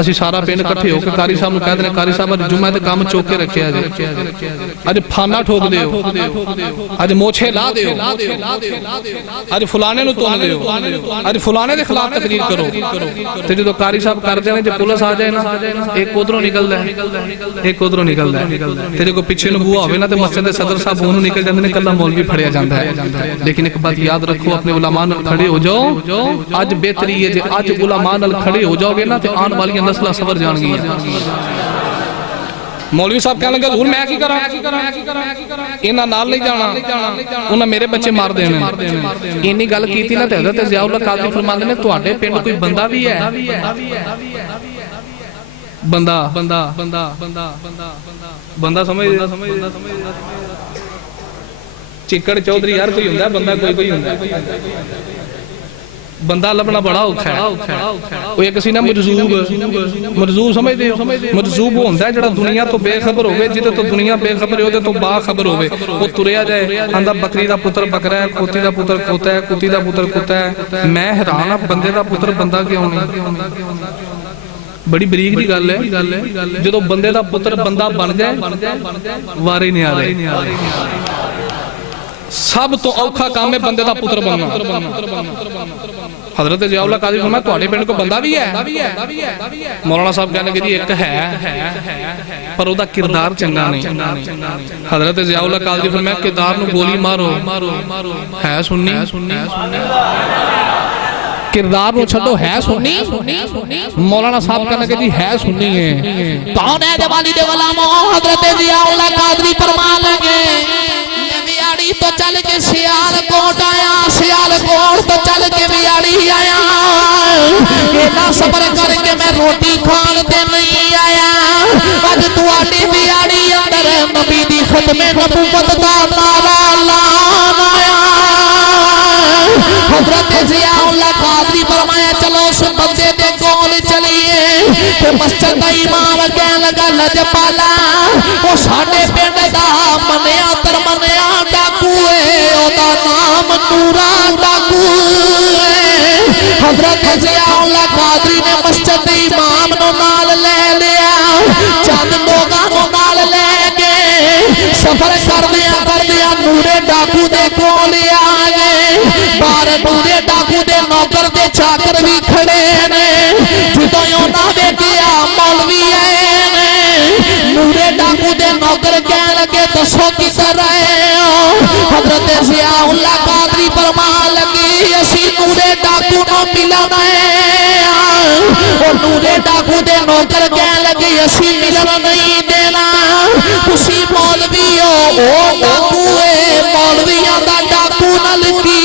ਅਸੀਂ ਸਾਰਾ ਪਿੰਡ ਇਕੱਠੇ ਹੋ ਕੇ ਕਾਰੀ ਸਾਹਿਬ ਨੂੰ ਕਹਿ ਦਿੰਦੇ, ਕਾਰੀ ਸਾਹਿਬ ਅੱਜ ਜੁਮਾ ਤੇ ਕੰਮ ਚੁੱਕ ਕੇ ਰੱਖਿਆ ਜੀ, ਅੱਜ ਫਾਨਾ ਠੋਕ ਦਿਓ, ਅੱਜ ਮੋਛੇ ਲਾ ਦਿਓ, ਅੱਜ ਫਲਾਣੇ ਨੂੰ ਤੁੰਨ ਦਿਓ, ਅੱਜ ਫਲਾਣੇ ਦੇ ਖਿਲਾਫ ਤਕਰੀਰ ਕਰੋ। ਤੇ ਜਦੋਂ ਕਾਰੀ ਸਾਹਿਬ ਕਰਦੇ ਨੇ, ਜੇ ਪੁਲਿਸ ਆ ਜਾਏ ਨਾ, ਇੱਕ ਉਧਰੋਂ ਨਿਕਲਦਾ ਹੈ, ਇੱਕ ਉਧਰੋਂ ਨਿਕਲਦਾ ਹੈ। ਤੇਰੇ ਕੋ ਪਿੱਛੇ ਨੂੰ ਬੂਹਾ ਹੋਵੇ ਨਾ ਤੇ ਮਸਜਿਦ ਦੇ ਸਦਰ ਸਾਹਿਬ ਉਹਨੂੰ ਨਿਕਲ ਜਾਂਦੇ ਨੇ, ਕੱਲਾ ਮੌਲਵੀ ਫੜਿਆ ਜਾਂਦਾ ਹੈ। ਲੇਕਿਨ ਇੱਕ ਬਾਤ ਯਾਦ ਰੱਖੋ, ਆਪਣੇ ਉਲਮਾ ਨਾਲ ਖੜੇ ਹੋ ਜਾਓ। ਅੱਜ ਬਿਹਤਰੀ ਹੈ ਜੇ ਅੱਜ ਉਲਮਾ ਨਾਲ ਖੜੇ ਹੋ ਜਾਓਗੇ ਨਾ ਤੇ ਆਉਣ ਵਾਲੀਆਂ ਨਸਲਾਂ ਸਵਰ ਜਾਣਗੀਆਂ। ਮੌਲਵੀ ਸਾਹਿਬ ਕਹਿਣ ਲੱਗੇ ਹਜ਼ੂਰ ਮੈਂ ਕੀ ਕਰਾਂ, ਇਹਨਾਂ ਨਾਲ ਨਹੀਂ ਜਾਣਾ, ਉਹਨਾਂ ਮੇਰੇ ਬੱਚੇ ਮਾਰ ਦੇਣੇ। ਇੰਨੀ ਗੱਲ ਕੀਤੀ ਨਾ ਤੇ ਹਜ਼ਰਤ ਜ਼ਿਆਉਲ ਕਾਦਰੀ ਫਰਮਾਉਂਦੇ ਨੇ ਤੁਹਾਡੇ ਪਿੰਡ ਕੋਈ ਬੰਦਾ ਵੀ ਹੈ, ਬੰਦਾ ਸਮਝ ਚਿੱਕੜ ਚੌਧਰੀ ਯਾਰ ਕੋਈ ਹੁੰਦਾ ਬੰਦਾ, ਕੋਈ ਹੁੰਦਾ ਬੰਦਾ ਲੱਭਣਾ ਬੜਾ ਔਖਾ ਹੈ। ਉਹ ਇੱਕ ਸੀ ਨਾ ਮਰਜ਼ੂਬ ਸਮਝਦੇ ਹੋ, ਮਰਜ਼ੂਬ ਹੁੰਦਾ ਜਿਹੜਾ ਦੁਨੀਆ ਤੋਂ ਬੇਖਬਰ ਹੋਵੇ, ਜਿਹਦੇ ਤੋਂ ਦੁਨੀਆ ਬੇਖਬਰ ਹੈ ਉਹਦੇ ਤੋਂ ਬਾਖਬਰ ਹੋਵੇ। ਉਹ ਤੁਰਿਆ ਜਾਏ ਆਂਦਾ ਬੱਕਰੀ ਦਾ ਪੁੱਤਰ ਬੱਕਰਾ ਹੈ, ਖੋਤੀ ਦਾ ਪੁੱਤਰ ਖੋਤਾ ਹੈ, ਕੁੱਤੀ ਦਾ ਪੁੱਤਰ ਕੁੱਤਾ ਹੈ। ਮੈਂ ਹੈਰਾਨ ਆ ਬੰਦੇ ਦਾ ਪੁੱਤਰ ਬੰਦਾ ਕਿਉਂ ਨਹੀਂ। ਬੜੀ ਬਰੀਕ ਦੀ ਗੱਲ ਹੈ, ਜਦੋਂ ਬੰਦੇ ਦਾ ਪੁੱਤਰ ਬੰਦਾ ਬਣ ਜਾਏ ਵਾਰੇ ਨਹੀਂ ਆ ਰਹੇ। ਸਭ ਤੋਂ ਔਖਾ ਕੰਮ ਹੈ ਬੰਦੇ ਦਾ ਪੁੱਤਰ ਬਣਨਾ। حضرت ضیاء اللہ قادری فرمایا تواڈے پنڈ کو بندہ بھی ہے؟ مولانا صاحب کہنے لگے جی ایک ہے پر اودا کردار چنگا نہیں۔ حضرت ضیاء اللہ قادری فرمایا کردار نو گولی مارو، ہے سنی کردار نو چھڈو ہے سنی۔ مولانا صاحب کہنے لگے جی ہے سنی ہے۔ کون ہے دے والد غلام حضرت ضیاء اللہ قادری فرما لگے بیاڑی تو چل کے سیال کوٹ آیا، سیال کوٹ تو چل کے بیاڑی آیا، اینا صبر کر کے میں روٹی کھان دے نہیں آیا۔ آج تو آٹی بیاڑی اندر نبی دی ختم نبوت دا نعرہ لان آیا۔ حضرت ضیاء اللہ قادری فرمایا چلو اس بندے دے کول چلیے کہ مسجد دا امام کہنے لگا لجپالا وہ ساڑھے پینڈ دا منیا تر منیا ڈاکو ہے، او دا نام نورا ڈاکو ہے۔ حضرت ضیاء اللہ قادری نے مسجد امام نو نال لے لیا، چند لوگاں نو نال لے گئے، سفر کر دیا نورے ڈاکو دے کول آگئے۔ بار نورے ڈاکو دے نوکر دے چاکر بھی کھڑے نے، جدو یوں نہ بیٹیا مولوی آئے نے۔ نورے ڈاکو دے نوکر کہنے لگے دسو کی طرح ہو؟ حضرت ضیاء اللہ قادری فرما لگی اسی نورے ڈاکو نو ملنا ہے۔ اور نورے ڈاکو دے نوکر کہنے لگے اسی ملنا نہیں دینا، اسی مولوی ہو او ڈاکو ہے، مولویاں دا ڈاکو نہ لکی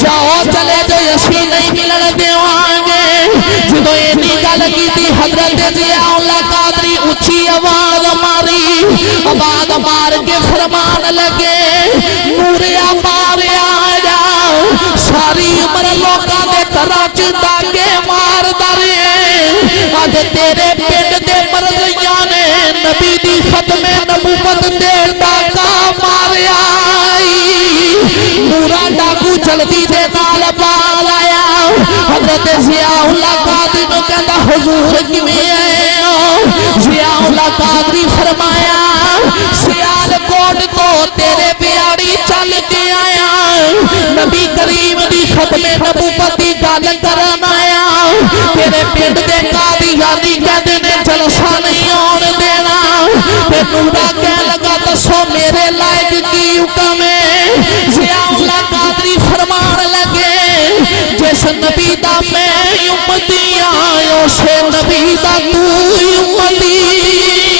جاؤ چلے جو اسی نہیں ملن دیوان گے۔ جدو اینی گل کی تھی حضرت ضیاء اللہ قادری اچھی آواز ماری، آواز مار کے فرمان لگے نوریا ماریا جا ساری عمر لوگاں دے تراچ ڈاکے مار دارے، آج تیرے پنڈ دے مرضیاں نے نبی دی ختم نبوت دے ڈاکا ماریا۔ نورا ڈاکو جلدی دے نال پال آیا، حضرت ضیاء اللہ قادری نو کہندا حضور کیویں آئے ہو؟ ضیاء اللہ قادری فرمایا سیال کوٹ تو تیرے بیاڑی چل کے آیا، نبی کریم دی ختم نبوت دی گل کرن آیا۔ تیرے پنڈ دے قادیانی کہندے نے جلسہ نہیں آن دینا۔ تے نورا کہن لگا دسو میرے لائق کی حکم ہے؟ ضیاء اللہ قادری فرمان لگے جس نبی دا میں امتی آیا اسے نبی دا تو امتی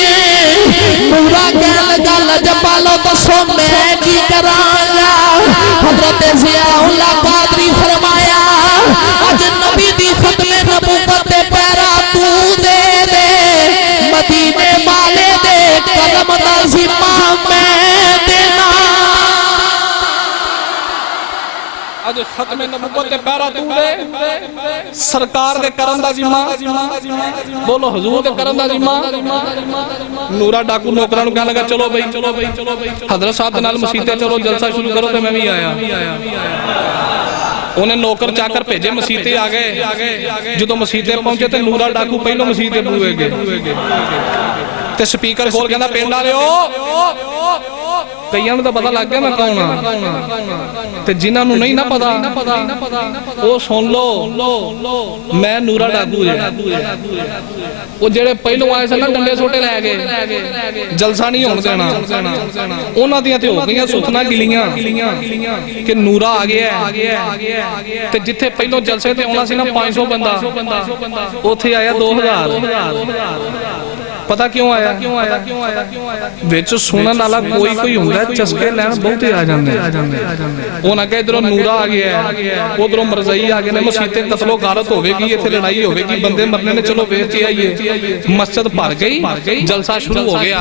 ہے۔ نورا کہن لگا لجپالو دسو میں کی کرانا؟ حضرت ضیاء اللہ قادری فرمایا آج نبی دی ختم نبوت دے پیرا تو دے دے، مدینے والے دے قدم دا ذمہ میں دینا۔ آج ختم نبوت دے پیرا تو دے، سرکار دے کرم دا ذمہ، بولو حضور دے کرم دا ذمہ۔ نورا ڈاکو نوکرانو کہنے لگا چلو بھئی حضرت صاحب دے نال مسیح تے چلو جلسہ شروع کرو تے میں بھی آیا۔ ਉਹਨੇ ਨੌਕਰ ਚਾਕਰ ਭੇਜੇ, ਮਸੀਤੇ ਆ ਗਏ। ਜਦੋਂ ਮਸੀਤੇ ਪਹੁੰਚੇ ਤੇ ਨੂਰਾ ਡਾਕੂ ਪਹਿਲੋਂ ਮਸੀਤੇ ਬੂਹੇ ਗਏ ਤੇ ਸਪੀਕਰ ਖੋਲ ਕਹਿੰਦਾ ਪਿੰਡ ਵਾਲਿਓ, ਕਈਆਂ ਨੂੰ ਤਾਂ ਪਤਾ ਲੱਗ ਗਿਆ ਮੈਂ ਕੌਣ ਆ, ਤੇ ਜਿਨ੍ਹਾਂ ਨੂੰ ਨਹੀਂ ਨਾ ਪਤਾ ਉਹ ਸੁਣ ਲੋ, ਮੈਂ ਨੂਰਾ ਡਾਕੂ ਉਹ ਜਿਹੜੇ ਪਹਿਲੋਂ ਆਏ ਸਨ ਨਾ ਡੰਡੇ ਛੋਟੇ ਲੈ ਗਏ, ਜਲਸਾ ਨਹੀਂ ਹੋਣ ਦੇਣਾ, ਉਹਨਾਂ ਦੀਆਂ ਤੇ ਹੋ ਗਈਆਂ ਸੁਥਨਾ ਗਿਲੀਆਂ ਕਿ ਨੂਰਾ ਆ ਗਿਆ। ਤੇ ਜਿੱਥੇ ਪਹਿਲੋਂ ਜਲਸੇ ਤੇ ਆਉਣਾ ਸੀ ਨਾ 500 ਬੰਦਾ, ਉੱਥੇ ਆਇਆ 2000। ਪਤਾ ਕਿਉਂ ਆਇਆ? ਵਿੱਚ ਸੁਣਨ ਵਾਲਾ ਕੋਈ ਹੁੰਦਾ, ਚਸਕੇ ਲੈਣ ਬਹੁਤੇ ਆ ਜਾਂਦੇ। ਉਹਨਾਂ ਕਹੇ ਇਧਰੋਂ ਨੂਰਾ ਆ ਗਿਆ, ਉਧਰੋਂ ਮਰਜ਼ਈ ਆ ਗਏ ਨੇ, ਮਸੀਤੇ ਕਤਲੋ ਗਾਰਤ ਹੋਵੇਗੀ, ਇੱਥੇ ਲੜਾਈ ਹੋਵੇਗੀ, ਬੰਦੇ ਮਰਨੇ ਨੇ, ਚਲੋ ਵੇਚ ਕੇ ਆਈਏ। ਮਸਜਿਦ ਭਰ ਗਈ, ਜਲਸਾ ਸ਼ੁਰੂ ਹੋ ਗਿਆ।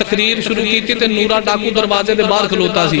ਤਕਰੀਰ ਸ਼ੁਰੂ ਕੀਤੀ ਤੇ ਨੂਰਾ ਡਾਕੂ ਦਰਵਾਜ਼ੇ ਦੇ ਬਾਹਰ ਖਲੋਤਾ ਸੀ।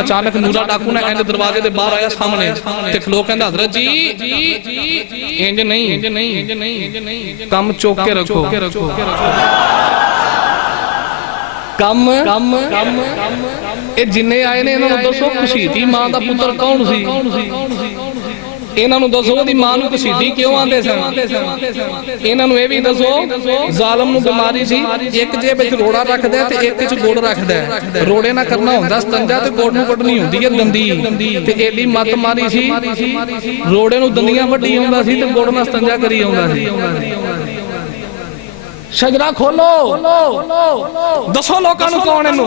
ਅਚਾਨਕ ਨੂਰਾ ਡਾਕੂ ਨੇ ਇੰਜ ਦਰਵਾਜ਼ੇ ਦੇ ਬਾਹਰ ਆਇਆ ਸਾਹਮਣੇ ਤੇ ਖਲੋ ਕਹਿੰਦਾ ਹਜ਼ਰਤ ਜੀ ਇੰਜ ਨਹੀਂ, ਕੰਮ ਚੁੱਕ ਕੇ ਰੱਖੋ, ਕੰਮ ਇਹ ਜਿੰਨੇ ਆਏ ਨੇ ਇਹਨਾਂ ਨੂੰ ਦੱਸੋ ਕਸੀਦੀ ਮਾਂ ਦਾ ਪੁੱਤਰ ਕੌਣ ਸੀ? ਇਹਨਾਂ ਨੂੰ ਦੱਸੋ ਉਹਦੀ ਮਾਂ ਨੂੰ ਕਸੀਦੀ ਕਿਉਂ ਆਂਦੇ ਸਨ? ਇਹਨਾਂ ਨੂੰ ਇਹ ਵੀ ਦੱਸੋ ਜ਼ਾਲਮ ਨੂੰ ਬਿਮਾਰੀ ਸੀ, ਇੱਕ ਜੇਬ ਵਿੱਚ ਰੋੜਾ ਰੱਖਦਾ ਤੇ ਇੱਕ ਵਿੱਚ ਗੁੜ ਰੱਖਦਾ। ਰੋੜੇ ਨਾਲ ਕਰਨਾ ਹੁੰਦਾ ਸਤੰਜਾ ਤੇ ਗੁੜ ਨੂੰ ਕੱਢਣੀ ਹੁੰਦੀ ਹੈ ਦੰਦੀ, ਤੇ ਏਡੀ ਮੱਤ ਮਾਰੀ ਸੀ, ਰੋੜੇ ਨੂੰ ਦੰਦੀਆਂ ਵੱਢੀ ਆਉਂਦਾ ਸੀ ਤੇ ਗੁੜ ਨਾਲ ਸਤੰਜਾ ਕਰੀ ਆਉਂਦਾ ਸੀ। ਸ਼ਜਰਾ ਖੋਲੋ, ਦੱਸੋ ਲੋਕਾਂ ਨੂੰ ਕੌਣ ਇਹਨੂੰ?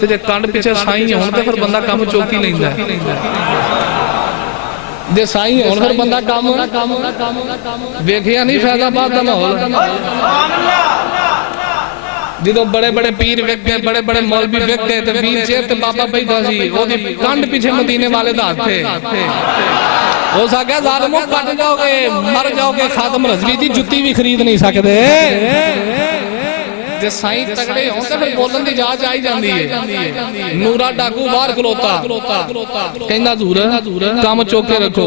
ਤੇ ਜੇ ਕੰਡ ਪਿੱਛੇ ਸਾਈਂ ਹੋਣ ਤੇ ਫਿਰ ਬੰਦਾ ਕੰਮ ਚੁੱਕ ਹੀ ਲੈਂਦਾ। ਜੇ ਸਾਈਂ ਹੋਣ ਫਿਰ ਬੰਦਾ ਕੰਮ ਵੇਖਿਆ ਨਹੀਂ ਫੈਜ਼ਾਬਾਦ ਦਾ ਮਾਹੌਲ। ਜਦੋਂ ਬੜੇ ਪੀਰ ਵੇਖ ਗਏ, ਬੜੇ ਮੌਲਵੀ ਵੇਖ ਗਏ ਤੇ ਵੀਰ ਚੇਰ ਤੇ ਬਾਬਾ ਬੈਠਾ ਸੀ, ਉਹਦੀ ਕੰਡ ਪਿੱਛੇ ਮਦੀਨੇ ਵਾਲੇ ਦਾ ਹੱਥ ਹੈ। ਹੋ ਸਕਿਆ ਜ਼ਾਲਮੋ ਕੱਟ ਜਾਓਗੇ, ਮਰ ਜਾਓਗੇ, ਖਾਤਮ ਰਜ਼ਵੀ ਦੀ ਜੁੱਤੀ ਵੀ ਖਰੀਦ ਨਹੀਂ ਸਕਦੇ। ਜੇ ਸਾਈਂ ਤਗੜੇ ਹੋਣ ਤੇ ਫਿਰ ਬੋਲਣ ਦੀ ਜਾਚ ਆਈ ਜਾਂਦੀ ਹੈ। ਨੂਰਾ ਡਾਕੂ ਬਾਹਰ ਖਲੋਤਾ ਕਹਿੰਦਾ ਹਜ਼ੂਰ ਕੰਮ ਚੁੱਕ ਕੇ ਰੱਖੋ।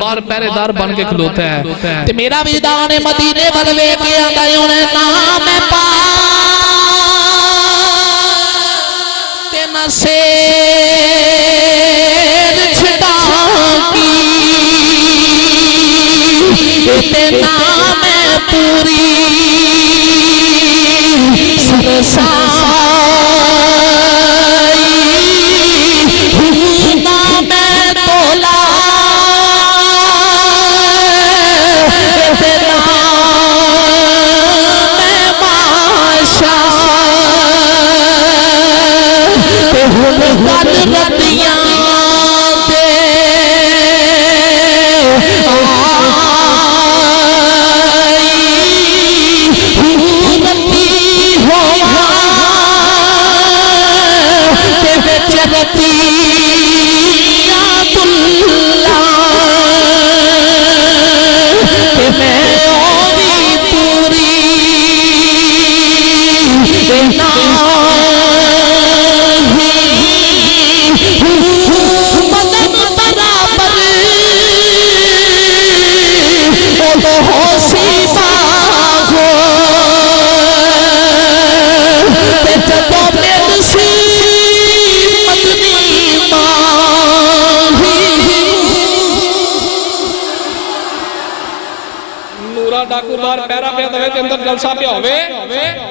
ਬਾਹਰ ਪਹਿਰੇਦਾਰ ਬਣ ਕੇ ਖਲੋਤਾ ਹੈ। ਤੇ ਮੇਰਾ ਵਿਦਾਨ ਮਦੀਨੇ ਵੱਲ ਵੇਖ ਕੇ ਆਂਦਾ ਉਹਨੇ ਨਾਮ ਪਾ ਤੇ ਨਸੇ ਤੇ ਨਾਮ ਪੂਰੀ ਸਰਸਾਈ ਨਾਮ ਤੋਲਾ ਤੇ ਨਾਮ ਮਾਸ਼ਾ ਤੇ ਹੁਣ ਗੱਲ ਰੱਤੀਆਂ ਡਾਕੂ ਬਾਹਰ ਪਹਿਰਾ ਪਿਆ ਦਵੇ ਤੇ ਅੰਦਰ ਜਲਸਾ ਪਿਆ ਹੋਵੇ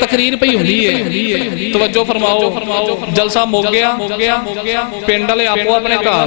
ਤਕਰੀਰ ਪਈ ਹੁੰਦੀ ਹੈ, ਤਵੱਜੋ ਫਰਮਾਓ। ਜਲਸਾ ਮੁੱਕ ਗਿਆ, ਪਿੰਡ ਵਾਲੇ ਆਪੋ ਆਪਣੇ ਘਰ।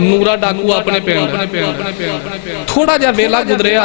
ਨੂਰਾ ਡਾਕੂ ਆਪਣੇ ਪਿੰਡ। ਥੋੜਾ ਜਿਹਾ ਵੇਲਾ ਗੁਜ਼ਰਿਆ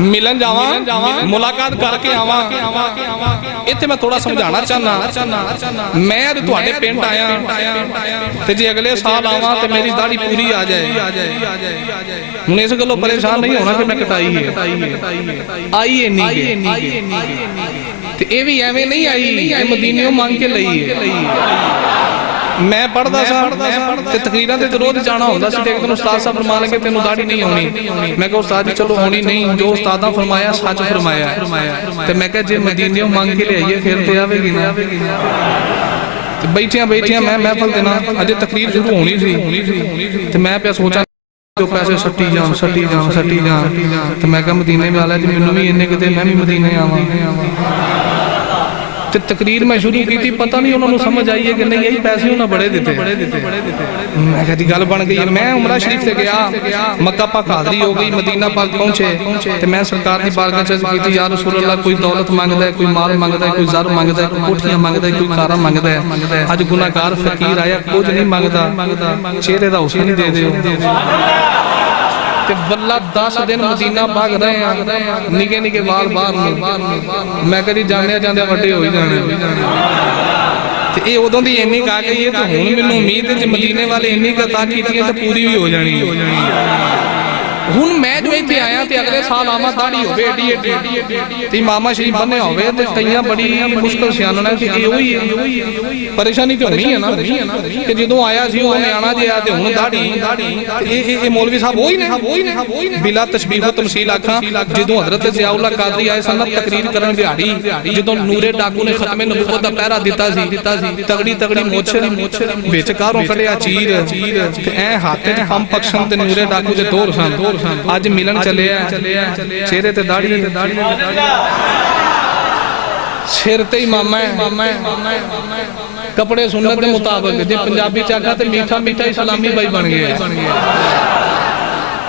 ਮਿਲਣ ਜਾਵਾਂ, ਮੁਲਾਕਾਤ ਕਰਕੇ ਆਵਾਂ। ਇੱਥੇ ਮੈਂ ਥੋੜਾ ਸਮਝਾਉਣਾ ਚਾਹਨਾ, ਮੈਂ ਅੱਜ ਤੁਹਾਡੇ ਪਿੰਡ ਆਇਆ ਤੇ ਜੇ ਅਗਲੇ ਸਾਲ ਆਵਾਂ ਤੇ ਮੇਰੀ ਦਾੜੀ ਪੂਰੀ ਆ ਜਾਏ। ਹੁਣ ਇਸ ਗੱਲੋਂ ਪਰੇਸ਼ਾਨ ਨਹੀਂ ਹੋਣਾ ਕਿ ਮੈਂ ਕਟਾਈ ਹੈ, ਆਈ ਇੰਨੀ ਤੇ ਇਹ ਵੀ ਐਵੇਂ ਨਹੀਂ ਆਈ, ਇਹ ਮਦੀਨਿਓਂ ਮੰਗ ਕੇ ਲਈ ਹੈ। ਮੈਂ ਪੜਦਾ ਸਾਂ ਤੇ ਤਕਰੀਰਾਂ ਤੇ ਰੋਜ਼ ਜਾਣਾ ਹੁੰਦਾ ਸੀ ਤੇ ਇੱਕ ਦਿਨ ਉਸਤਾਦ ਸਾਹਿਬ ਫਰਮਾਨ ਲੱਗੇ ਤੈਨੂੰ ਦਾੜੀ ਨਹੀਂ ਆਉਣੀ ਮੈਂ ਕਿਹਾ ਉਸਤਾਦ ਜੀ ਚਲੋ ਆਉਣੀ ਨਹੀਂ ਜੋ ਉਸਤਾਦਾਂ ਫਰਮਾਇਆ ਸੱਚ ਫਰਮਾਇਆ ਤੇ ਮੈਂ ਕਿਹਾ ਜੇ ਮਦੀਨਿਓਂ ਮੰਗ ਕੇ ਲਿਆਈਏ ਫਿਰ ਤੇ ਆਵੇਗੀ ਨਾ ਤੇ ਬੈਠਿਆਂ ਮੈਂ ਮਹਿਫਲ ਦੇ ਨਾਲ ਅਜੇ ਤਕਰੀਰ ਸ਼ੁਰੂ ਹੋਣੀ ਸੀ ਤੇ ਮੈਂ ਪਿਆ ਸੋਚਾਂ ਜੋ ਪੈਸੇ ਸੱਟੀ ਜਾਣ ਤੇ ਮੈਂ ਕਿਹਾ ਮਦੀਨੇ ਵਾਲਾ ਜੀ ਮੈਨੂੰ ਵੀ ਇੰਨੇ ਕਿਤੇ ਮੈਂ ਵੀ ਮਦੀਨੇ ਆਵਾਂ ਤੇ ਤਕਰੀਰ ਮੈਂ ਸ਼ੁਰੂ ਕੀਤੀ ਪਤਾ ਨਹੀਂ ਉਹਨਾਂ ਨੂੰ ਸਮਝ ਆਈ ਹੈ ਕਿ ਨਹੀਂ ਇਹ ਪੈਸੇ ਉਹਨਾਂ ਬੜੇ ਦਿੱਤੇ ਮੈਂ ਕਿਹਾ ਦੀ ਗੱਲ ਬਣ ਗਈ ਮੈਂ ਉਮਰਾ ਸ਼ਰੀਫ ਤੇ ਗਿਆ ਮੱਕਾ ਪਾਕ ਹਾਜ਼ਰੀ ਹੋ ਗਈ ਮਦੀਨਾ ਪਾਕ ਪਹੁੰਚੇ ਤੇ ਮੈਂ ਸਰਕਾਰ ਦੀ ਬਾਰਗਾਹ 'ਚ ਕੀਤੀ ਯਾ ਰਸੂਲ ਅੱਲਾਹ ਕੋਈ ਦੌਲਤ ਮੰਗਦਾ ਹੈ ਕੋਈ ਮਾਲ ਮੰਗਦਾ ਹੈ ਕੋਈ ਜ਼ਰ ਮੰਗਦਾ ਹੈ ਕੋਈ ਕੋਠੀਆਂ ਮੰਗਦਾ ਹੈ ਕੋਈ ਕਾਰਾਂ ਮੰਗਦਾ ਹੈ ਅੱਜ ਗੁਨਾਹਗਾਰ ਫਕੀਰ ਆਇਆ ਕੁਝ ਨਹੀਂ ਮੰਗਦਾ ਚਿਹਰੇ ਦਾ ਹੁਸਨ ਹੀ ਦੇ ਦਿਓ ਤੇ ਬੱਲਾ 10 ਦਿਨ ਮਦੀਨਾ ਭਾਗ ਰਹੇ ਆ ਨਿੱਕੇ ਵਾਲ ਬਾਹਰ ਨੂੰ ਮੈਂ ਕਦੀ ਜਾਂਦੇ ਵੱਡੇ ਹੋ ਹੀ ਜਾਣੇ ਤੇ ਇਹ ਉਦੋਂ ਦੀ ਇੰਨੀ ਕਾ ਗਈ ਹੈ ਤੇ ਹੁਣ ਮੈਨੂੰ ਉਮੀਦ ਹੈ ਕਿ ਮਦੀਨੇ ਵਾਲੇ ਇੰਨੀ ਕਤਾ ਕੀਤੀਆਂ ਤੇ ਪੂਰੀ ਵੀ ਹੋ ਜਾਣੀ ਹੁਣ ਮੈਂ ਜੋ ਇੱਥੇ ਆਇਆ ਤੇ ਅਗਲੇ ਸਾਲ ਆਵਾਂ ਦਾੜੀ ਹੋਵੇ ਏਡੀ ਤੇ ਮਾਮਾ ਸ਼ਰੀਫ ਬੰਨੇ ਹੋਵੇ ਤੇ ਕਈਆਂ ਬੜੀ ਮੁਸ਼ਕਲ ਸਿਆਣਨਾ ਕਿ ਇਹ ਉਹੀ ਹੈ ਪਰੇਸ਼ਾਨੀ ਤੇ ਹੋਣੀ ਹੈ ਨਾ ਕਿ ਜਦੋਂ ਆਇਆ ਸੀ ਉਹ ਨਿਆਣਾ ਜਿਹਾ ਤੇ ਹੁਣ ਦਾੜੀ ਇਹ ਮੌਲਵੀ ਸਾਹਿਬ ਉਹੀ ਨੇ ਬਿਲਾ ਤਸ਼ਬੀਹ ਤੇ ਤਮਸੀਲ ਆਖਾਂ ਜਦੋਂ ਹਜ਼ਰਤ ਜ਼ਿਆਉੱਲਾ ਕਾਦਰੀ ਆਏ ਸਨ ਤਕਰੀਰ ਕਰਨ ਦਿਹਾੜੀ ਜਦੋਂ ਨੂਰੇ ਡਾਕੂ ਨੇ ਖਤਮੇ ਨਬੂਵਤ ਦਾ ਪਹਿਰਾ ਦਿੱਤਾ ਸੀ ਤਗੜੀ ਮੋਛ ਵਿੱਚ ਕਾਰੋਂ ਕੱਢਿਆ ਚੀਰ ਤੇ ਐ ਹੱਥ 'ਚ ਪੰਪ ਬਖਸ਼ਣ ਤੇ ਨੂਰੇ ਡਾਕੂ ਦੇ ਤੋਰ ਸਨ ਅੱਜ ਮਿਲਣ ਚੱਲਿਆ ਚਿਹਰੇ ਤੇ ਦਾੜੀ ਸਿਰ ਤੇ ਹੀ ਮਾਮਾ ਕਪੜੇ ਸੁਨਨਤ ਦੇ ਮੁਤਾਬਕ ਜੇ ਪੰਜਾਬੀ ਚਾਕਾ ਤੇ ਮੀਠਾ ਇਸਲਾਮੀ ਬਾਈ ਬਣ ਗਿਆ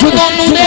ਜਦੋਂ ਨੂਰੇ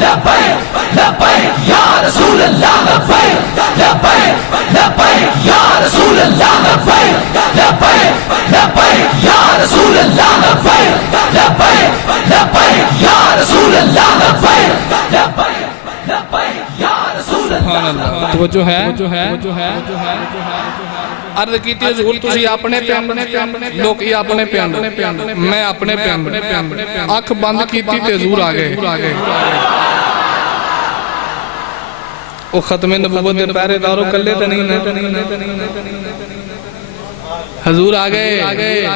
لبیک لبیک یا رسول اللہ لبیک لبیک لبیک یا رسول اللہ لبیک لبیک لبیک یا رسول اللہ لبیک لبیک لبیک یا رسول اللہ لبیک لبیک لبیک یا رسول اللہ. توجہ ہے عرض کیتی حضور تسی اپنے پیانڈ لوگ یہ اپنے پیانڈ میں اپنے پیانڈ اکھ بند کیتی تے حضور آگئے او ختم نبوت دے پہرے داروں کلے تے نہیں حضور آگئے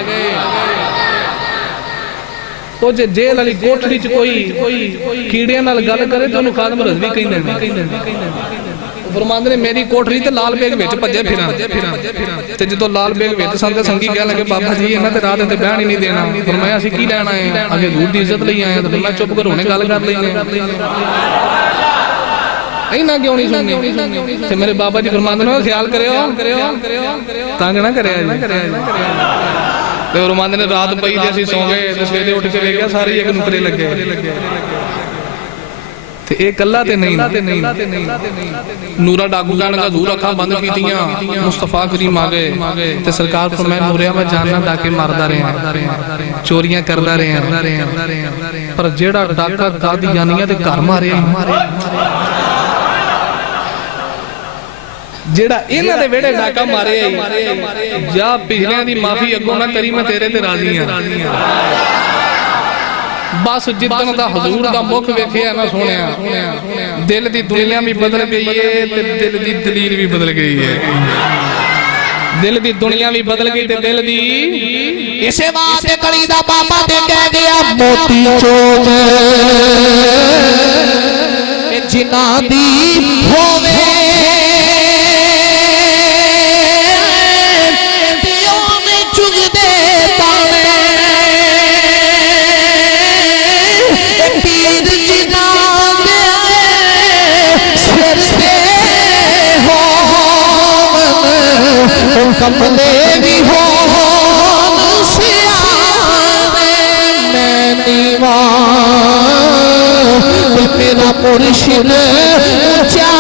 او جے جیل علی کوٹھڑی چ کوئی کیڑے نال گل کرے تے انہوں خادم رضوی کہیں فرماندے نے میری کوٹھڑی تے لال بیگ وچ بھجے پھراں تے جدوں لال بیگ وچ سن تے سنگی کہن لگے بابا جی انہاں تے رات تے بہن ہی نہیں دینا فرمایا اسی کی لینا ہے اگے حضور دی عزت لئی آئے ہیں تے میں چپ کر ہونے گل کر لینے اینا کیوں نہیں سننی تے میرے بابا جی فرماندے نے خیال کریو تنگ نہ کریا تے فرماندے نے رات پئی تے اسی سو گئے تے سویرے اٹھ کے ویکھیا سارے ایک نکرے لگے تے ایک اللہ تے نہیں نورا ڈاکو جان کا حضور اکھاں بند کیتیاں مصطفیٰ کریم آگئے تے سرکار فرمائے نوریا میں جاننا ڈاکے ماردا رہے ہیں چوریاں کردا رہے ہیں پر جیڑا ڈاکا قادیانیاں تے گھر مارے جیڑا انہاں دے ویڑے ڈاکا مارے جا پچھلیاں دی معافی اگوں نہ کری میں تیرے تے راضی ہیں بس جتنا دا حضور دا مکھ ویکھیا نہ سونیا دل دی دنیا بھی بدل گئی ہے تے دل دی دلیل بھی بدل گئی ہے دل دی دنیا بھی بدل گئی تے دل دی اسے بات کڑی دا بابا دے کہہ گیا موتی چوب جنا دی ہووے کملے بھی ہون سیاوے میں دیوان میرا مرشد اونچا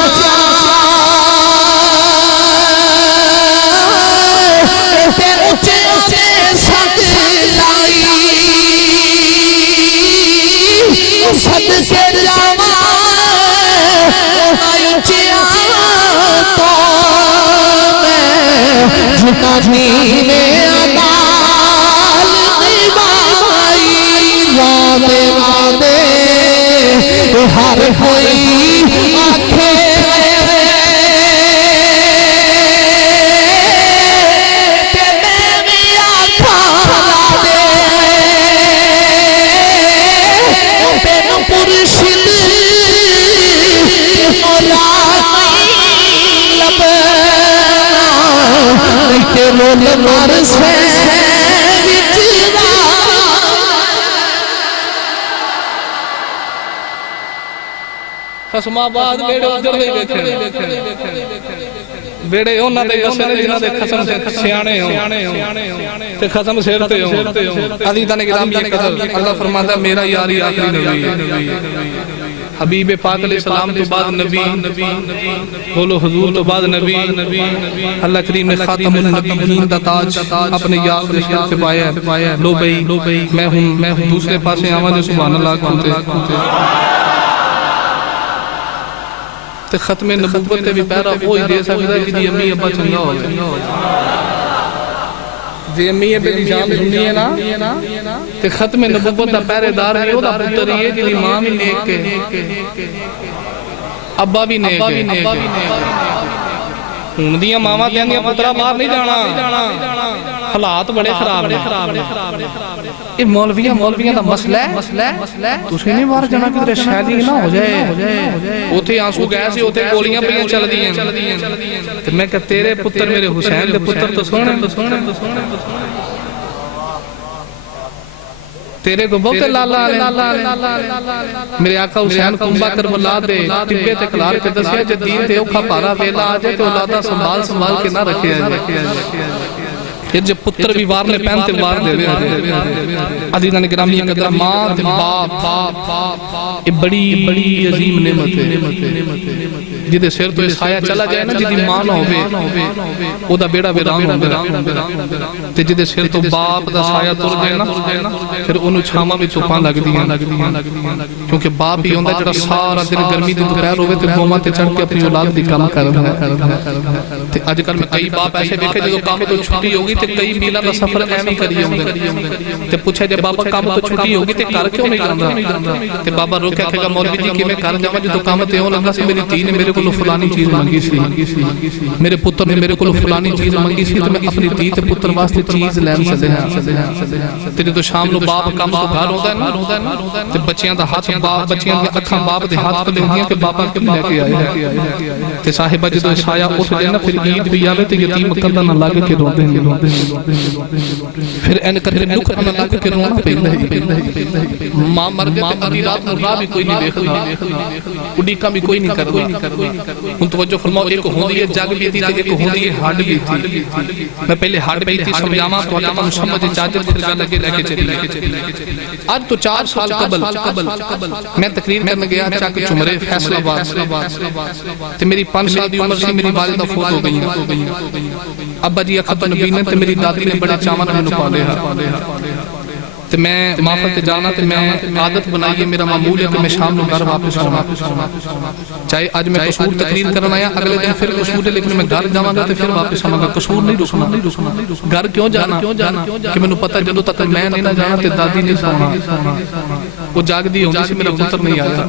تے اونچے اونچے سد لائی سد کے جاواں اونچیاں تو جھکا جھیلے عدال نبائی وعدے وعدے ہر کوئی آنکھے کہ میں بھی آنکھا دے تینوں پرشد مولا لول مارس خسم آباد بیڑے ادھر دے دیکھے بیڑے ہونا دے وسنے جنہ دے خسم سے سیانے ہوں تے خسم سیرتے ہوں علی تعالیٰ نے کتاب یہ قدر اللہ فرماتا ہے میرا یاری آخری نبی ہے حبیب پاک علیہ السلام تو بعد نبی بولو حضور تو بعد نبی اللہ کریم نے خاتم النبیین دا تاج اپنے یاد رشید سے پایا لو بھئی میں ہوں دوسرے پاسے آواز سبحان اللہ کھوتے تے ختم نبوت تے بھی پیرا وہی دے سکتا ہے جدی امی ابا چنگا ہو جائے جی امی ابا دی جان سنی ہے نا تے ختم نبوت دا پہرے دار ہے او دا پتر ہی ہے جدی ماں بھی نیک کے ابا بھی نیک ہے ہون دیاں ماما کہن دیاں پترہ باہر نہیں جانا حالات بڑے خراب نے یہ مولویاں دا مسئلہ ہے تُسی نہیں باہر جانا کدھر شہدی نہ ہو جائے اوتھے آنسو گئے سے اوتھے گولیاں پہ چل دی ہیں تو میں کہ تیرے پتر میرے حسین دے پتر تو سونے تیرے کو بہت لالا میرے آقا حسین کنبا کربلا دے ٹبے تے کلار کے دسیا جدین دے اوکھا پارا ویلا آجے تو اولادا سنبھال کے نہ رکھے آجے یہ جو پتر بھی وارنے پہنتے وار دے عزیزان گرامی قدر ماں تے باپ یہ بڑی عظیم نعمت ہے جدے سر تو سایہ چلا جائے نا جدی ماں نہ ہوئے او دا بیڑا ویران ہوگا تے جدے سر تو باپ دا سایہ تر جائے نا پھر انہوں چھاما بھی چوپاں لگ دیا کیونکہ باپ ہی ہوندہ جڑا سارا دن گرمی دی دوپہر ہوئے تے گوما تے چڑھ کے اپنی اولاد دی کام کر رہا ہے تے آج کل میں کئی باپ ایسے دیکھے جو کام تو چھٹی ہوگی تے کئی میلہ کا سفر ایمی کری ہوگا تے پوچھے جب بابا کام تو چھٹی ہوگی تے کار کیوں نہیں کرنا تے بابا رو کہتے گا مولوی جی کہ میں کار جاؤں جو کام تے ہوں لگا سی میری تھی نے میرے کو فلانی چیز منگی سی میرے پتر نے میرے کو فلانی چیز منگی سی تو میں اپنی تھی تے پتر واسطے چیز لین سکتے ہیں تے تو شام نو باپ کام تو گھر ہوتا ہے نا تے بچیاں دا ہاتھ باپ بچیاں دی اکھاں باپ دے ہاتھ تے ہوندیاں کہ بابا کیوں لے کے آئے تے صاحبہ جدو سایہ اٹھ جائے نا پھر عید بھی آوے تے یتیم کندہ نہ لگے کے روندے ہیں پھر این کرتے دکھ نہ لگے کے رونا پہندہ ہی ماں مر گئے تے ادھی رات نو راہ بھی کوئی نہیں دیکھنا اڈیکا بھی کوئی نہیں کرنا ان توجہ فرماؤ ایک ہوندی ہے جگ بھی تھی تے ایک ہوندی ہے ہڈ بھی تھی میں پہلے ہڈ بھی تھی سمجھاما تو اللہ سمجھ چاچر پھر گا لگے لے کے چلی آج تو 4 سال قبل میں تقریر کرنے گیا چاک چمرے فیصل آباد تے میری 5 سال دی عمر سی میری والدہ فوت ہو گئی ابا جی اخت نبی نے تے میری دادی نے بڑے چاون میں نپالے تے میں معافت تے جانا تے میں عادت بنائی ہے میرا معمول ہے کہ میں شام نو گھر واپس آنا چاہے آج میں قصور تقریر کرنا آیا اگلے دن پھر قصور ہے لیکن میں گھر جاواں گا تے پھر واپس آواں گا قصور نہیں رکنا گھر کیوں جانا کہ مینوں پتہ جدوں تک میں نہیں جانا تے دادی نہیں سونا وہ جاگ دی ہوندی سی میرا پتر نہیں آیا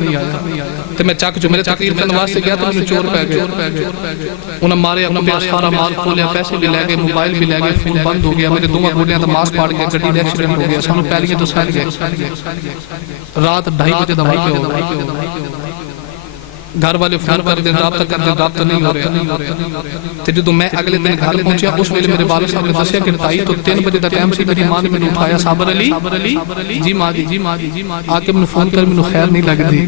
تے میں چاک جو میرے تقریر کرنے واسطے گیا تو مجھے چور پہ گئے انہاں مارے اپنے سارا مال کھولیا پیسے بھی لے گئے موبائل بھی لے گئے فون بند ہو گیا میرے دوواں گولیاں دا ماسک پاڑ گیا گڈی دا ایکسیڈنٹ ہو گیا سانو پہلیے تو سر گئے رات 2:30 بجے دوائی پہ ہو گئی گھر والے فون کر دیں رابطہ کر دیں رابطہ نہیں ہو رہا تے جدو میں اگلے دن گھر پہنچیا اس ویلے میرے والد صاحب نے دسیا کہ تائی تو 3 بجے دا ٹائم سی میری ماں نے مینوں اٹھایا صابر علی جی ماں جی آ کے مینوں فون کر مینوں خیر نہیں لگدی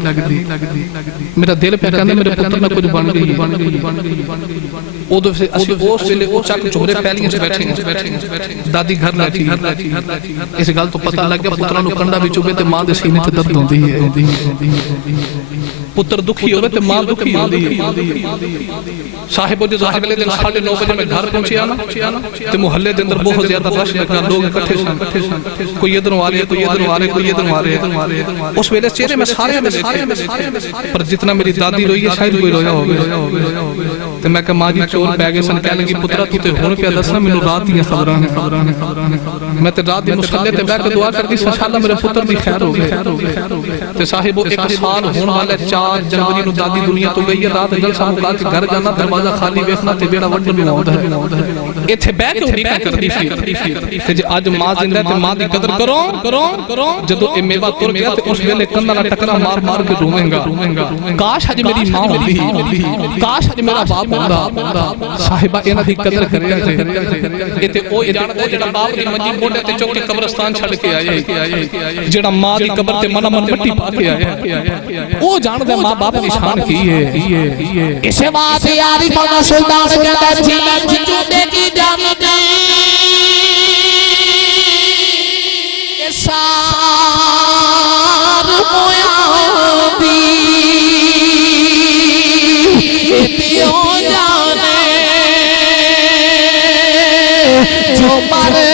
میرا دل پہ کہندا میرے پتر نہ کچھ بن گئی اودوں سے اسی اس ویلے او چک چورے پہلیاں چ بیٹھے دادی گھر لاتی اس گل تو پتہ لگ گیا پتراں نوں کنڈا وچ چوبے تے ماں دے سینے تے درد ہوندی ہے پتر دکھی ہوئے تے ماں دکھی ہوندی ہے صاحب جو اگلے دن 9:30 بجے میں گھر پہنچیا نا تے محلے دے اندر بہت زیادہ رش لگا لوگ اکٹھے سن کوئی ادھروں آ رہے کوئی ادھروں آ رہے کوئی ادھروں آ رہے اس ویلے چہرے میں سارے نے دیکھے پر جتنا میری دادی روئی ہے شاید کوئی رویا ہوگا تے میں کہ ماں جی چور پہ گئے سن کہنے لگی پترا تو تے ہن پیا دسنا مینوں رات دی خبراں میں تے رات دی مصلی تے بیٹھ کے دعا کردی انشاءاللہ میرے پتر دی خیر ہو گئے تے صاحب ایک سال ہون والا 4 جنوری نو دادی دنیا تو گئی ہے رات جلسہ مکا کے گھر جانا دروازہ خالی ویکھنا تے بیڑا وڈن نو آوندا ہے ایتھے بیٹھ کے اڈیکا کردی سی تے جے اج ماں زندہ ہے تے ماں دی قدر کرو جدوں اے میوا تر گیا تے اس ویلے کندا نال ٹکرا مار مار کے روویں گا کاش اج میری ماں ہوندی کاش اج میرا باپ ہوندا صاحبہ انہاں دی قدر کریا جے تے او جاندا جڑا باپ دی منجی موڈے تے چوک کے قبرستان چھڈ کے آئے جڑا ماں دی قبر تے من مٹی پا کے آیا او جاندا ماں باپ دی شان کی ہے اسے بات یاری پانا سلطان کہتا جی چوٹے کی جانب سار مویا بھی پیو جانے جو مرے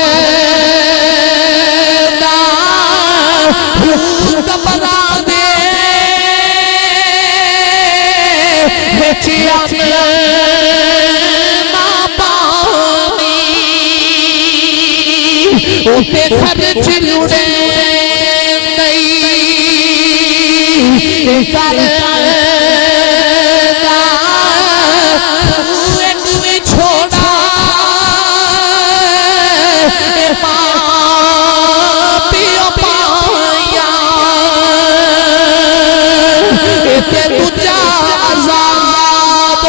خرچ لڑے گئی کر چھوڑا پیو پایا تجا عذاب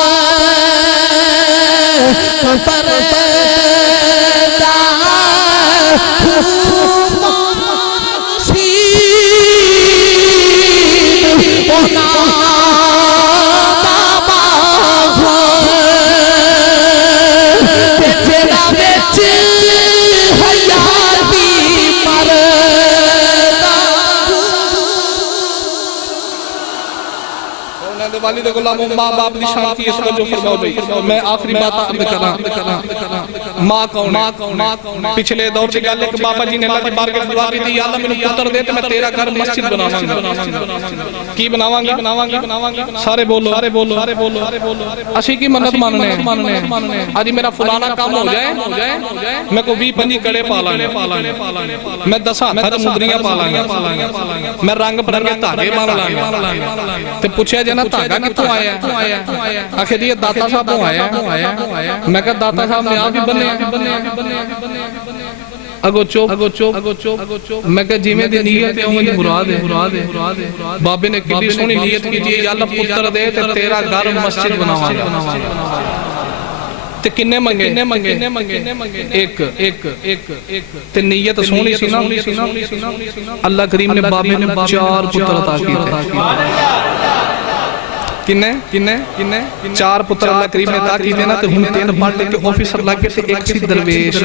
پر نصیب ہونا دے والد غلاموں ماں باپ دی شان کی توجہ فرماؤ بھائی میں آخری بات عرض کراں ماں کون پچھلے دور سے گل ہے کہ بابا جی نے اللہ دی بارگاہ وچ دعا کیتی یا اللہ مینوں پتر دے تے میں تیرا گھر مسجد بناواں گا کی بناواں گا سارے بولو اسی کی منت ماننے اج میرا فلانا کام ہو جائے میں کو 20-25 کڑے پالاں میں 10 ہاتھ مدریاں پالاں گا میں رنگ برنگے دھاگے بن لاں گا تے پوچھیا جے نا دھاگا کتھوں آیا آخر یہ داتا صاحب تو آیا میں کہا داتا صاحب نے آپ ہی بنے اگو چوپ میں کہا جی میں دی نیت ہے وہ مراد ہے بابے نے کتنی سونی نیت کی جی یا اللہ پتر دے تے تیرا گھر مسجد بناواں گا تے کنے منگے ایک تے نیت سونی سی نا اللہ کریم نے بابے نے 4 پتر عطا کیے کنے 4 پتر اللہ کریم نے عطا کیتے نا تے ہن 3 پڑھ لے کے آفیسر لگ کے تے ایک سی درویش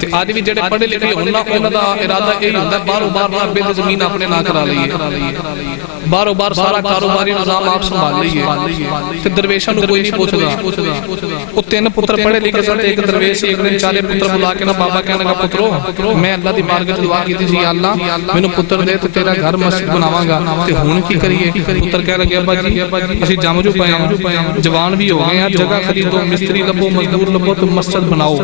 تے آج بھی جڑے پڑھے لکھے ہونا انہاں دا ارادہ اے ہوندا بارو بار رب دی زمین اپنے نام کرا لئیے بارو بار سارا کاروباری نظام آپ سنبھال لئیے تے درویشاں نو کوئی نہیں پوچھدا او 3 پتر پڑھے لکھے سن ایک درویش ایک نے 4 پتر بلا کے نا بابا کہنے لگا پترو میں اللہ دی بارگاہ وچ دعا کیتی سی یا اللہ مینوں پتر دے تے تیرا گھر مسجد بناواں گا تے ہن کی کریے پتر کہہ لگے ابا جی اسی جامجو پائے ہیں جوان بھی ہو گئے ہیں جگہ خریدو مستری لبو مزدور لبو تو مسجد بناؤ